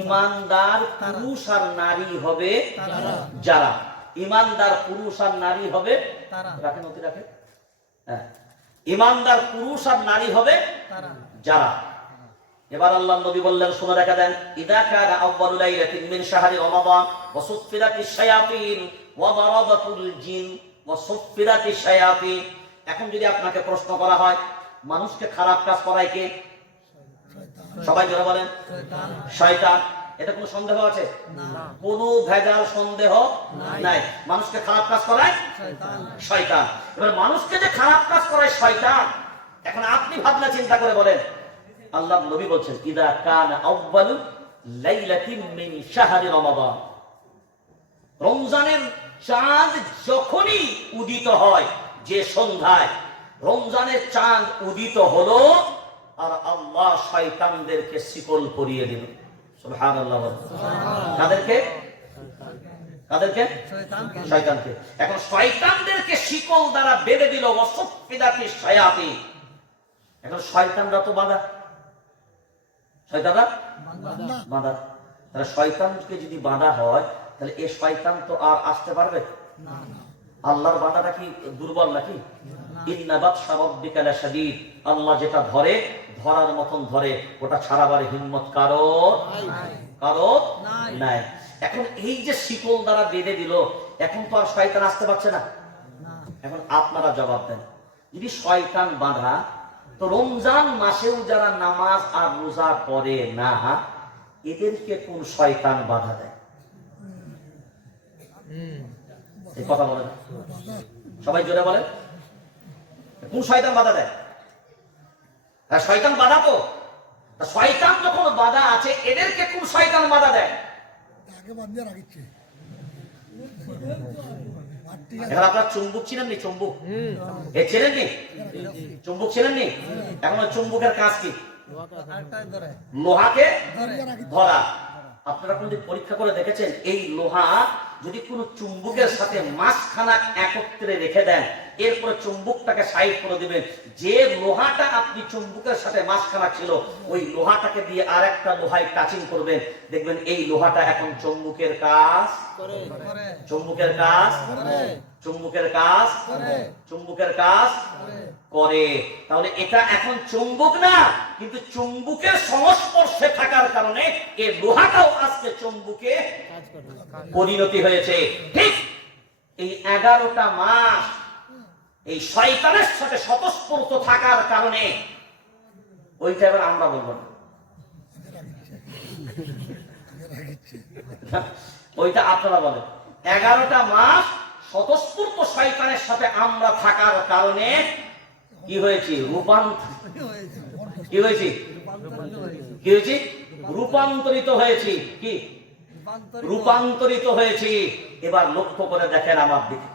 ইমানদার পুরুষ আর নারী হবে যারা। ইমানদার পুরুষ আর নারী হবে, রাখেন অতি রাখেন, হ্যাঁ, ইমানদার পুরুষ আর নারী হবে যারা। এবার আল্লাহ নবী বললেন, শুনে রেখে দেন, ইদা কানা আউয়ালু লাইলাতিন মিন শাহরি রমাদান ওয়া সুফিরাতিশ শায়াতিন ওয়া দারাবাতুল জিন ওয়া সুফিরাতিশ শায়াতিন। এখন যদি আপনাকে প্রশ্ন করা হয় মানুষকে খারাপ কাজ করায় কে? সবাই জোরে বলেন শয়তান। এটা কোনো সন্দেহ আছে? কোনো ভেজাল সন্দেহ নাই। মানুষকে খারাপ কাজ করায় শয়তান। এবার মানুষকে যে খারাপ কাজ করায় শয়তান, এখন আপনি ভাবনা চিন্তা করে বলেন, আল্লাহ নবী বলছেন, ইদা কানা আউয়ালু লাইলাতিন মিন শাহরি রমাদান, রমজানের চাঁদ যখনই উদিত হয়, যে সন্ধ্যায় রমজানের চাঁদ উদিত হলো, আর আল্লাহ শয়তানদেরকে শিকল পরিয়ে দিল। সুবহানাল্লাহ। কাদেরকে? কাদেরকে? শয়তানকে। এখন শয়তানদেরকে শিকল দ্বারা বেঁধে দিল, ওয়াসফিদাতিশ শায়াতিন। এখন শয়তানরা তো বাঁধা, শয়তানরা বাঁধা। তাহলে শয়তানকে যদি বাঁধা হয়, তাহলে এই শয়তান তো আর আসতে পারবে না। আল্লাহর বাঁধাটা কি দুর্বল নাকি? ইন্না বাতশা রাব্বিকা লাশাদীদ। আল্লাহ যেটা ধরে, ধরার মতন ধরে, ওটা ছাড়াবার হিম্মত কারো নাই। এখন এই যে শিকল দ্বারা বেঁধে দিল, এখন তো আর শয়তান আসতে পারছে না। এখন আপনারা জবাব দেন, যদি শয়তান বাঁধা, তো রমজান মাসেও যারা নামাজ আর রোজা করে না, এদেরকে কোন শয়তান বাধা দেয়? এই কথা বলেন, সবাই জোরে বলেন, কোন শয়তান বাধা দেয়? শয়তান বাধা তো, শয়তান যখন বাধা আছে, এদেরকে কোন শয়তান বাধা দেয়? এখন আপনার চুম্বুক ছিলেননি? চুম্বুক এ ছিলেননি? চুম্বুক ছিলেননি? এখন চুম্বুকের কাজ কি? লোহাকে ধরা। আপনারা কোনদিন পরীক্ষা করে দেখেছেন, এই লোহা যদি কোন চুম্বুকের সাথে মাঝখানা একত্রে রেখে দেন, এরপরে চুম্বুকটাকে সাইড করে দিবেন, যে লোহাটা আপনি চুম্বুকের সাথে মাঝখানা ছিল, ওই লোহাটাকে দিয়ে আরেকটা লোহায় টাচিং করবেন, দেখবেন এই লোহাটা এখন চুম্বুকের কাজ করে। চুম্বুকের কাজ করে। চুম্বুকের কাজ করে। চুম্বুকের কাজ করে। তাহলে এটা এখন চুম্বক না, কিন্তু চুম্বুকের সংস্পর্শে থাকার কারণে এই লোহাটাও আজকে চুম্বুকে পরিণতি হয়েছে। ঠিক এই 11টা মাস এই শয়তানের সাথে স্বতঃস্ফূর্ত থাকার কারণে, ওইটা এবার আমরা বলবো না, ওইটা আপনারা বলেন। 11টা মাস স্বতঃস্ফূর্ত শয়তানের সাথে আমরা থাকার কারণে কি হয়েছে? কি হয়েছে? কি হয়েছে? রূপান্তরিত হয়েছি। কি রূপান্তরিত হয়েছি? এবার লক্ষ্য করে দেখেন আমার দিকে।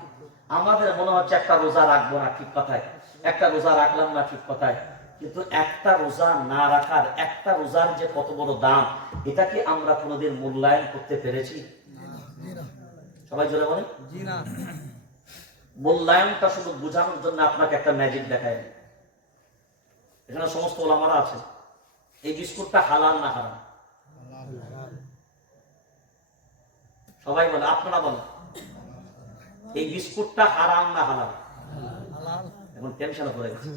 আমাদের মনে হচ্ছে একটা রোজা রাখবো না, ঠিক কথায়। একটা রোজা রাখলাম না, ঠিক কথায়। কিন্তু একটা রোজা না রাখার, একটা রোজার যে কত বড় দাম, এটা কি আমরা কোনোদিন মূল্যায়ন করতে পেরেছি? সবাই জোরে বলেন। মূল্যায়নটা শুধু বোঝানোর জন্য আপনাকে একটা ম্যাজিক দেখায়। এখানে সমস্ত ওলামারা আছে। এই বিস্কুটটা হালাল না হারাম? সবাই বলে, আপনারা বলেন, এই বিস্কুটটা হারাম না হালাল? এখন টেনশনে পড়ে গেছে।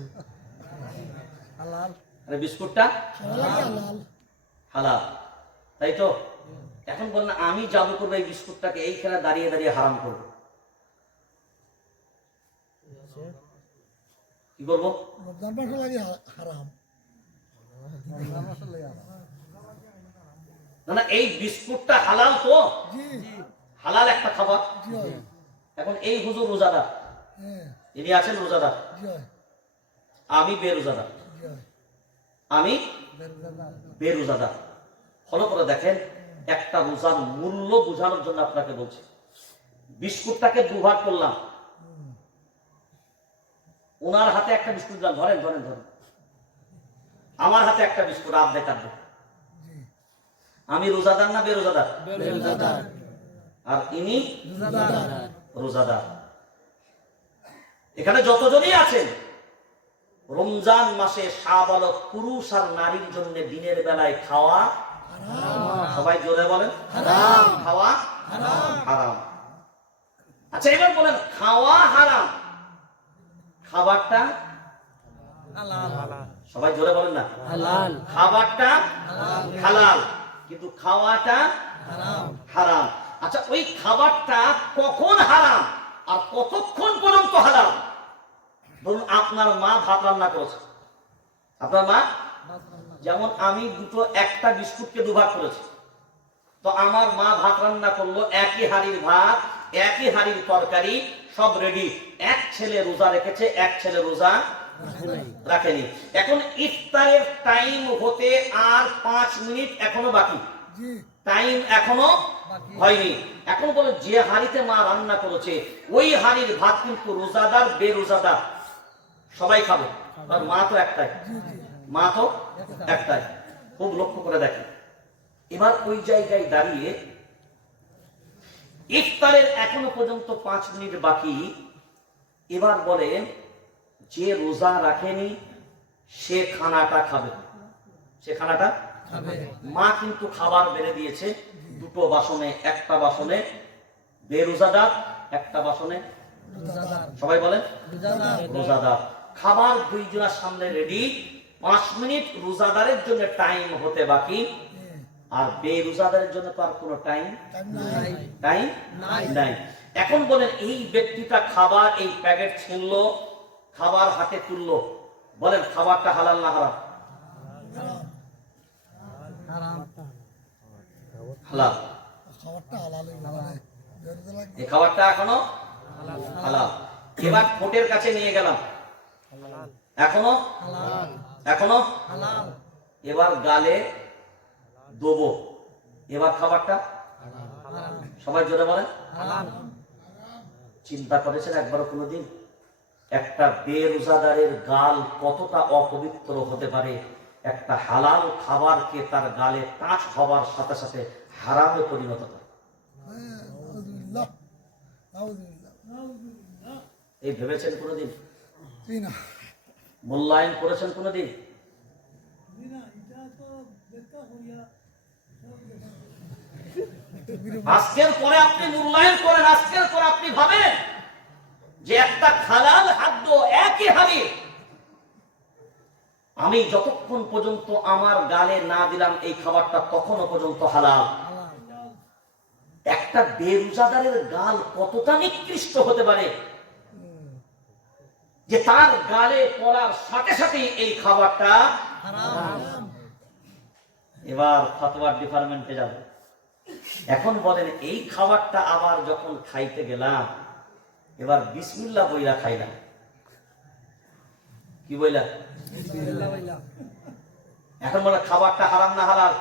বিস্কুটটা হালাল, তাই তো? এখন বললেন আমি জাদু করবো এই বিস্কুটটাকে, এইখানে দাঁড়িয়ে দাঁড়িয়ে হারাম করবো, কি করবো? না, এই বিস্কুটটা হালাল তো? হালাল একটা খাবার। এখন এই হুজুর রোজাদার, ইনি আছেন রোজাদার, আমি বেরোজাদার। আমি বেরোজাদার। ফলো করে দেখেন, একটা রোজার মূল্য বোঝানোর জন্য আপনাকে বলছি। বিস্কুটটাকে দুভাগ করলাম, ওনার হাতে একটা বিস্কুট দিলাম, ধরেন ধরেন ধরেন, আমার হাতে একটা বিস্কুট, আপনি কাটবেন। আমি রোজাদার না বেরোজাদার? আর ইনি রোজাদার। এখানে যতজনই আছেন, রমজান মাসে শাবালক পুরুষ আর নারীর জন্য দিনের বেলায় খাওয়া সবাই জোরে বলেন, খাওয়া হারাম। আচ্ছা, এবার বলেন, খাওয়া হারাম, খাবারটা সবাই জোরে বলেন না, খাবারটা হালাল, কিন্তু খাওয়াটা হারাম। আচ্ছা, ওই খাবারটা কখন হারাম আর কতক্ষণ পর্যন্ত হারাম? ধরুন আপনার মা ভাত রান্না করেছে, আপনার মা, যেমন আমি একটা বিস্কুটকে দুভাগ করেছি, তো আমার মা ভাত রান্না করলো, একই হাড়ির ভাত, একই হাড়ির তরকারি, সব রেডি। এক ছেলে রোজা রেখেছে, এক ছেলে রোজা রাখেনি। এখন ইফতারের টাইম হতে আর 5 মিনিট এখনো বাকি, টাইম এখনো হয়নি। এখন বলে, যে হাড়িতে মা রান্না করেছে ওই হাড়ির ভাত কিন্তু রোজাদার বেরোজাদার সবাই খাবে, আর মা তো একটাই, মা তো একটাই। খুব লক্ষ্য করে দেখেন। এবার ওই জায়গায় দাঁড়িয়ে ইফতারের এখনো পর্যন্ত 5 মিনিট বাকি। এবার বলেন, যে রোজা রাখেনি সে খানাটা খাবে, সে খানাটা খাবে। মা কিন্তু খাবার বেড়ে দিয়েছে, দুটো বাসনে, একটা বাসনে বেরোজাদার, একটা বাসনে সবাই বলেন রোজাদার। খাবার দুইজনের সামনে রেডি, 5 মিনিট রোজাদারের জন্য টাইম হতে বাকি, আর বেরোজাদারের জন্য তো আর কোনো টাইম নাই। এখন বলেন, এই ব্যক্তিটা খাবার, এই প্যাকেট ছিনলো, খাবার হাতে তুললো, বলেন খাবারটা হালাল না হারাম? হালাল। এই খাবারটা এখনো হালাল। এবার ঠোঁটের কাছে নিয়ে গেলাম, এখনো এবার গালে দেবো, এবার খাবারটা সবাই জোরে বলেন। চিন্তা করেছেন একবারও কোনোদিন একটা বেরোজাদারের গাল কতটা অপবিত্র হতে পারে? একটা হালাল খাবারকে তার গালে টাচ হবার সাথে সাথে হারামে পরিণত করে। এই ভেবেছেন কোনোদিন? মূল্যায়ন করেছেন কোনোদিন? আজকের পরে আপনি মূল্যায়ন করেন, আজকের পরে আপনি ভাবেন যে একটা হালাল খাদ্য একই হাড়ি, আমি যতক্ষণ পর্যন্ত আমার গালে না দিলাম এই খাবারটা তখনও পর্যন্ত হালাল। একটা বেরোজাদারের গাল কতটা নিকৃষ্ট হতে পারে যে তার গালে পড়ার সাথে সাথে এই খাবারটা হারাম। এবার ফতোয়ার ডিপার্টমেন্টে যাব। এখন বলেন, এই খাবারটা আবার যখন খাইতে গেলাম, এবার বিসমিল্লাহ বইলা খাইলাম। কি বইলা? এখন বলে খাবারটা হারাম না হালাল?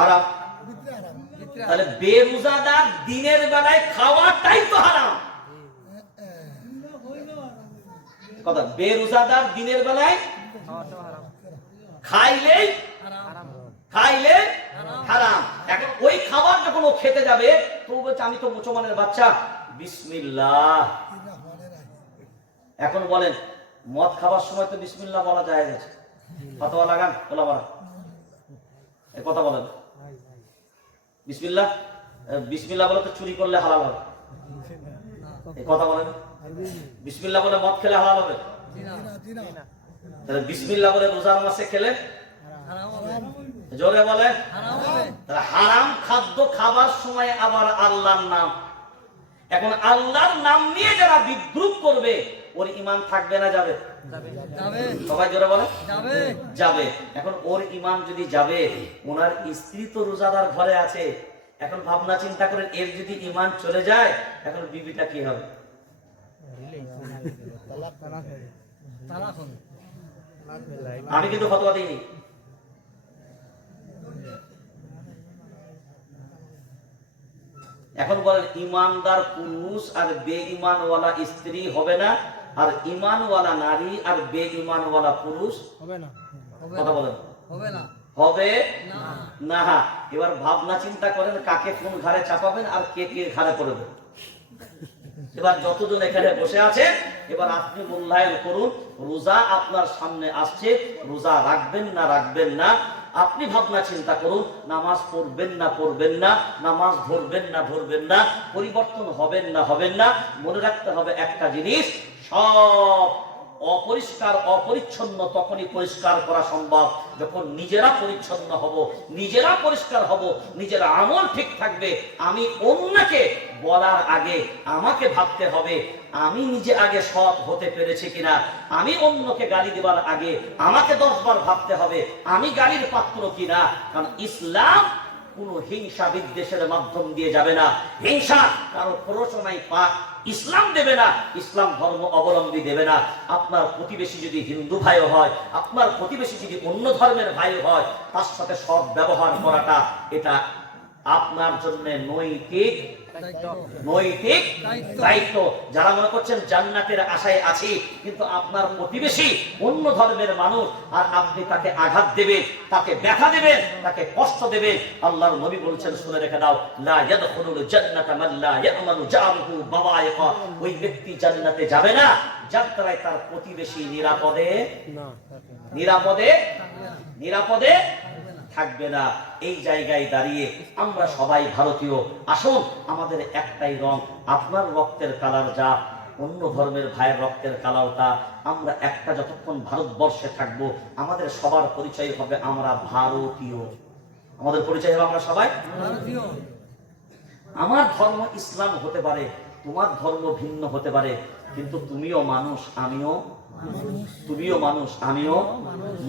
হারাম। তাহলে বেরোজাদার দিনের বেলায় খাওয়াটাই তো হারাম। কথা, বেরোজাদার দিনের বেলায় খাইলে হারাম। এখন ওই খাবার যখন ও খেতে যাবে তো বলছে আমি তো মুসলমানের বাচ্চা, বিসমিল্লাহ। এখন বলেন মদ খাবার সময় তো বিসমিল্লাহ বলা যায় গেছে, ফতোয়া লাগান ওলামারা, এই কথা বলেন। বিসমিল্লাহ বিসমিল্লাহ বলে তো চুরি করলে হালাল হবে, এই কথা বলেন। বিসমিল্লাহ বলে মদ খেলে হালাল হবে? তাহলে বিসমিল্লাহ বলে রোজার মাসে খেলে জোরে বলে হারাম। খাদ্য খাবার সময় আবার আল্লাহর নাম, এখন আল্লাহর নাম নিয়ে যারা বিদ্রুপ করবে ওর ঈমান থাকবে না যাবে? সবাই জোরে বলে যাবে। এখন ওর ঈমান যদি যাবে, ওনার স্ত্রী তো রোজাদার ঘরে আছে, এখন ভাবনা চিন্তা করেন এর যদি ঈমান চলে যায় এখন বিবিটা কি হবে? আমি কিন্তু ফতোয়া দিইনি। এখন বলেন ইমানদার পুরুষ আর বেঈমানওয়ালা স্ত্রী হবে না, আর ঈমানওয়ালা নারী আর বেঈমানওয়ালা পুরুষ হবে না? কথা বলেন হবে না। এবার ভাবনা চিন্তা করেন কাকে কোন ঘাড়ে চাপাবেন আর কে কে ঘাড়ে করবেন। এবার যতজন এখানে বসে আছে এবার আপনি মূল্যায়ন করুন, রোজা আপনার সামনে আসছে, রোজা রাখবেন না রাখবেন না। আপনি ভাবনা চিন্তা করুন, নামাজ পড়বেন না পড়বেন না, নামাজ ধরবেন না ধরবেন না, পরিবর্তন হবেন না হবেন না। মনে রাখতে হবে একটা জিনিস, সব অপরিষ্কার অপরিচ্ছন্ন তখনই পরিষ্কার করা সম্ভব যখন নিজেরা পরিচ্ছন্ন হব, নিজেরা পরিষ্কার হব, নিজের আমল ঠিক থাকবে। আমি অন্যকে বলার আগে আমাকে ভাবতে হবে আমি নিজে আগে সৎ হতে পেরেছি কিনা। আমি অন্যকে গালি দেবার আগে আমাকে 10 বার ভাবতে হবে আমি গালির পাত্র কিনা। কারণ ইসলাম কোনো হিংসা বিদ্বেষের মাধ্যম দিয়ে যাবে না, হিংসা কারো প্ররোচনায় ইসলাম দেবে না, ইসলাম ধর্ম অবলম্বী দেবে না। আপনার প্রতিবেশী যদি হিন্দু ভাইও হয়, আপনার প্রতিবেশী যদি অন্য ধর্মের ভাইও হয়, তার সাথে সৎ ব্যবহার করাটা এটা আপনার জন্য নৈতিক দায়িত্ব। যারা মনে করছেন জান্নাতের আশায় আছি, কিন্তু আপনার প্রতিবেশী অন্য ধর্মের মানুষ আর আপনি তাকে আঘাত দেবেন, তাকে ব্যথা দেবেন, তাকে কষ্ট দেবেন, আল্লাহর নবী বলছেন শুনে রেখে দাও, লা ইয়াদখুলুল জান্নাতা মান লা ইয়ামানু জারুহু বাওয়াইকা। ওই ব্যক্তি জান্নাতে যাবে না যার দ্বারা তার প্রতিবেশী নিরাপদে থাকবে না। এই জায়গায় দাঁড়িয়ে আমরা সবাই ভারতীয়, আসুন আমাদের একটাই রং, আপনার রক্তের কালার যা, অন্য ধর্মের ভাইয়ের রক্তের কালারটা, আমরা একটা যতক্ষণ ভারতবর্ষে থাকবো আমাদের সবার পরিচয় হবে আমরা ভারতীয়। আমাদের পরিচয় হবে আমরা সবাই ভারতীয়। আমার ধর্ম ইসলাম হতে পারে, তোমার ধর্ম ভিন্ন হতে পারে, কিন্তু তুমিও মানুষ আমিও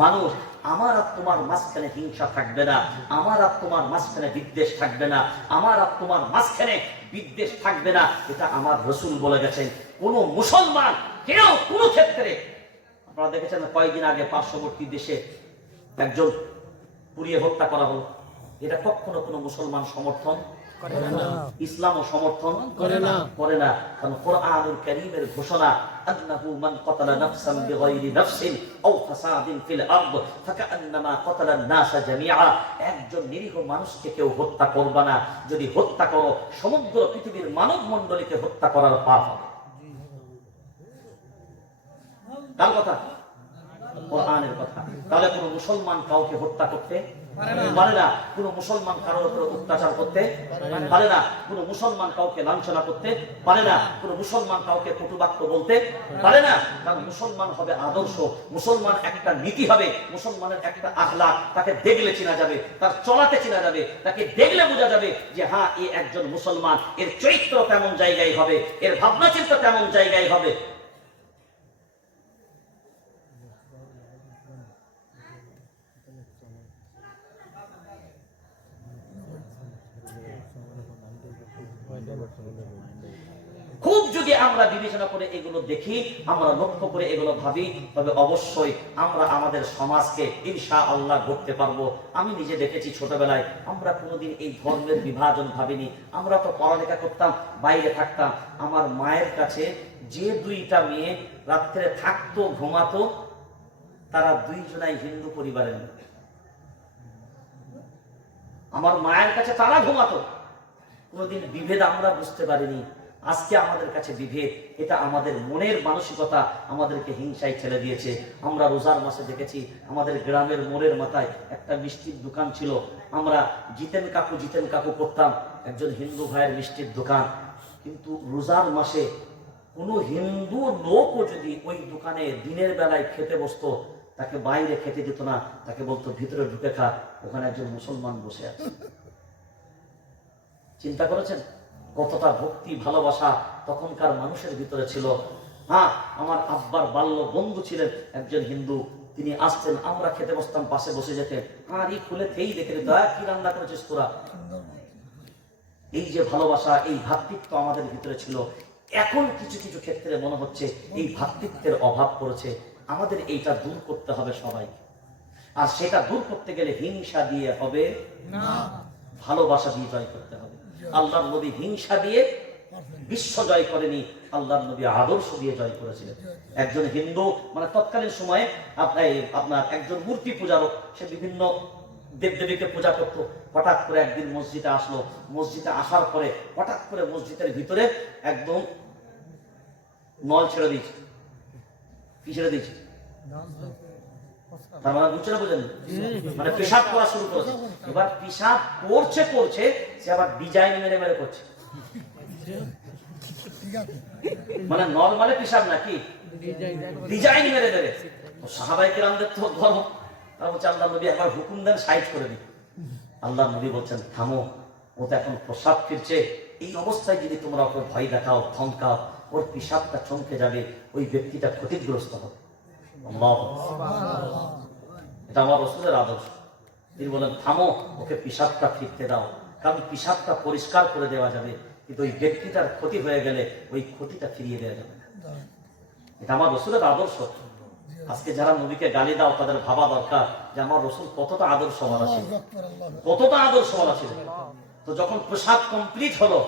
মানুষ। আমার আর তোমার মাঝখানে হিংসা থাকবে না, আমার আর তোমার মাঝখানে বিদ্বেষ থাকবে না, আমার আর তোমার মাঝখানে বিদ্বেষ থাকবে না। এটা আমার রাসূল বলে গেছেন। কোন মুসলমান কেউ কোন ক্ষেত্রে, আপনারা দেখেছেন কয়েকদিন আগে পার্শ্ববর্তী দেশে একজন পুড়িয়ে হত্যা করা হলো, এটা কখনো কোনো মুসলমান সমর্থন ইসলামও সমর্থন করে না। কারণ কোরআনুল কারীমের ঘোষণা, আন্নাহু মান ক্বাতালা নাফসান বিগাইরি নাফসিন আও ফাসাদিন ফিল আরদ ফাকান্নামা ক্বাতালান নাস জামিআ। একজন নিরীহ মানুষকে কেউ হত্যা করবে না, যদি হত্যা করো সমগ্র পৃথিবীর মানব মণ্ডলীকে হত্যা করার পাপ হবে। কার কথা? কোরআনের কথা। তাহলে কোন মুসলমান কাউকে হত্যা করতে পারে না, কোন মুসলমান কারোর উপর অত্যাচার করতে পারে না, কোন মুসলমান কাউকে লাঞ্ছনা করতে পারে না, কোন মুসলমান কাউকে কটুবাক্য বলতে পারে না। কারণ মুসলমান হবে আদর্শ, মুসলমান একটা নীতি হবে, মুসলমানের একটা আখলাক, তাকে দেখলে চেনা যাবে, তার চলাতে চেনা যাবে, তাকে দেখলে বোঝা যাবে যে হ্যাঁ এ একজন মুসলমান, এর চরিত্র তেমন জায়গায় হবে, এর ভাবনা চিন্তা তেমন জায়গায় হবে। যদি আমরা বিবেচনা করে এগুলো দেখি, আমরা লক্ষ্য করে এগুলো ভাবি, তবে অবশ্যই আমরা আমাদের সমাজকে ইনশাআল্লাহ গড়তে পারবো। আমি নিজে দেখেছি ছোটবেলায় আমরা কোনোদিন এই ধর্মের বিভাজন ভাবিনি। আমরা তো পড়ালেখা করতাম, বাইরে থাকতাম। আমার মায়ের কাছে যে দুইটা মেয়ে রাত্রে থাকতো, ঘুমাতো, তারা দুইজনাই হিন্দু পরিবারের মেয়ে। আমার মায়ের কাছে তারা ঘুমাতো, কোনোদিন বিভেদ আমরা বুঝতে পারিনি। আজকে আমাদের কাছে বিভেদ, এটা আমাদের মনের মানসিকতা আমাদেরকে হিংসায় ঠেলে দিয়েছে। আমরা রোজার মাসে দেখেছি আমাদের গ্রামের মোড়ের মাথায় একটা মিষ্টির দোকান ছিল। আমরা জিতেন কাকু করতাম, একজন হিন্দু ভাইয়ের মিষ্টির দোকান। কিন্তু রোজার মাসে কোনো হিন্দু লোকও যদি ওই দোকানে দিনের বেলায় খেতে বসতো, তাকে বাইরে খেতে দিত না, তাকে বলতো ভিতরে ঢুকে খা, ওখানে একজন মুসলমান বসে আছে। চিন্তা করেছেন কতটা ভক্তি ভালোবাসা তখনকার মানুষের ভিতরে ছিল। হ্যাঁ, আমার আব্বার বাল্য বন্ধু ছিলেন একজন হিন্দু, তিনি আসতেন, আমরা খেতে বসতাম, পাশে বসে যেতেন, আর এই খুলে থেই দেখে দিত, কি রান্না করেছিস তোরা। এই যে ভালোবাসা, এই ভ্রাতৃত্ব আমাদের ভিতরে ছিল। এখন কিছু কিছু ক্ষেত্রে মনে হচ্ছে এই ভ্রাতৃত্বের অভাব পড়েছে। আমাদের এইটা দূর করতে হবে সবাই। আর সেটা দূর করতে গেলে হিংসা দিয়ে হবে না, ভালোবাসা দিয়ে জয় করতে হবে। আল্লাহর নবী হিংসা দিয়ে বিশ্ব জয় করেনি, আল্লাহর নবী আদর্শ দিয়ে জয় করেছিলেন। একজন হিন্দু মানে তৎকালীন সময়ে আপনার একজন মূর্তি পূজারক, সে বিভিন্ন দেবদেবীকে পূজা করত। হঠাৎ করে একদিন মসজিদে আসলো, মসজিদে আসার পরে হঠাৎ করে মসজিদের ভিতরে একদম নল ছেড়ে দিয়েছে। কি ছেড়ে দিয়েছে? তার মানে বুঝছে না, বুঝেন? মানে পেশাব করা শুরু করেছে। এবার পেশাব করছে সে আবার ডিজাইন মেরে করছে। মানে নরমালি পেশাব নাকি ডিজাইন মেরে দেবে। সাহাবায়ে কেরামদের তো গর্ব, তারা বলছে আল্লাহ নবী একবার হুকুম দেন, সাইড করে দিন। আল্লাহ নবী বলছেন থামো, ও তো এখন প্রসাব ফিরছে, এই অবস্থায় যদি তোমরা ওকে ভয় দেখাও, ধমকাও, ওর পেশাবটা চমকে যাবে, ওই ব্যক্তিটা ক্ষতিগ্রস্ত হবে। এটা আমার রাসূলের আদর্শ। তিনি বলেন থামো, ওকে পেশাবটা ফিরতে দাও, কারণ পেশাবটা পরিষ্কার করে দেওয়া যাবে, কিন্তু ওই ব্যক্তিটার ক্ষতি হয়ে গেলে ওই ক্ষতিটা ফিরিয়ে দেওয়া যাবে না। এটা আমার রাসূলের আদর্শ। আজকে যারা নবীকে গালি দাও, তাদের ভাবা দরকার যে আমার রাসূল কতটা আদর্শওয়ালা ছিল, কতটা আদর্শওয়ালা ছিল। তো যখন পেশাব কমপ্লিট হলো,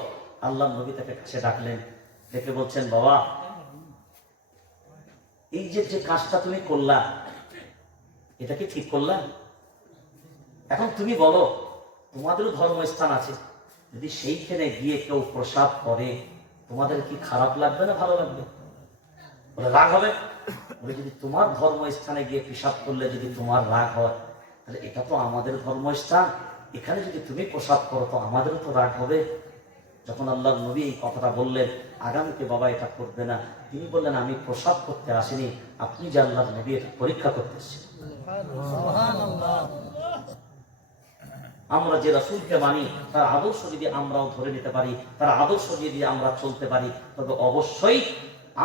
আল্লাহ নবী তাকে কাছে ডাকলেন, ডেকে বলছেন বাবা, এই যে কাজটা তুমি করলা, এটা কি ঠিক করলা? এখন তুমি বলো, তোমাদেরও ধর্মস্থান আছে, যদি সেইখানে গিয়ে কেউ প্রসাব করে, তোমাদের কি খারাপ লাগবে না ভালো লাগবে? বলে রাগ হবে। বলে যদি তোমার ধর্মস্থানে গিয়ে পেশাব করলে যদি তোমার রাগ হয়, তাহলে এটা তো আমাদের ধর্মস্থান, এখানে যদি তুমি প্রসাব করো তো আমাদেরও তো রাগ হবে। যখন আল্লাহর নবী এই কথাটা বললেন, আগামীতে বাবা এটা করবে না, তিনি বললেন আমি প্রসাব করতে আসিনি, আপনি যে আল্লাহর নবী এটা পরীক্ষা করতে এসেছেন। আমরা যে রাসূলকে মানি, তার আদর্শ যদি আমরাও ধরে নিতে পারি, তার আদর্শ যদি আমরা চলতে পারি, তবে অবশ্যই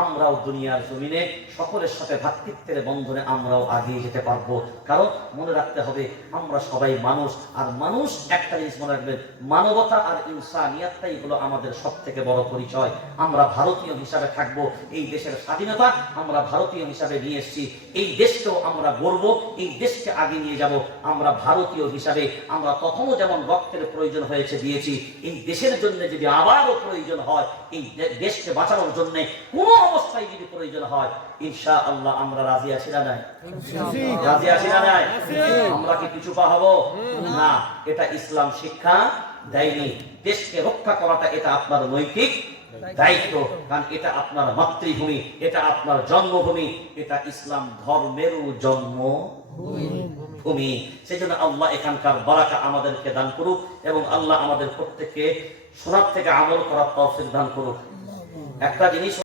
আমরাও দুনিয়ার জমিনে সকলের সাথে ভ্রাতৃত্বের বন্ধনে আমরাও আগিয়ে যেতে পারবো। কারণ মনে রাখতে হবে আমরা সবাই মানুষ, আর মানুষ একটা জিনিস মনে রাখবেন, মানবতা আর ইনসানিয়াতটাই হলো আমাদের সবথেকে বড় পরিচয়। আমরা ভারতীয় হিসাবে থাকবো, এই দেশের স্বাধীনতা আমরা ভারতীয় হিসাবে নিয়ে এসেছি, এই দেশকেও আমরা গর্ব, এই দেশকে আগে নিয়ে যাব। আমরা ভারতীয় হিসাবে আমরা তখনও যেমন রক্তের প্রয়োজন হয়েছে দিয়েছি, এই দেশের জন্য যদি আবারও প্রয়োজন হয়, এই দেশকে বাঁচানোর জন্য কোন অবস্থায় যদি প্রয়োজন হয়, ইনশাআল্লাহ আমরা রাজি আছি না নাই? রাজি আছি না নাই? আমরা কি পিছু পা হব না? এটা ইসলাম শিক্ষা দেয়নি। দেশকে রক্ষা করাটা এটা আপনার নৈতিক দায়িত্ব, কারণ এটা আপনার মাতৃভূমি, এটা আপনার জন্মভূমি, এটা ইসলাম ধর্মেরও জন্মভূমি। সেই জন্য আল্লাহ এখানকার বারাকা আমাদেরকে দান করুক, এবং আল্লাহ আমাদের প্রত্যেককে শোনার থেকে আমল করার তৌফিক দান করুক। একটা জিনিস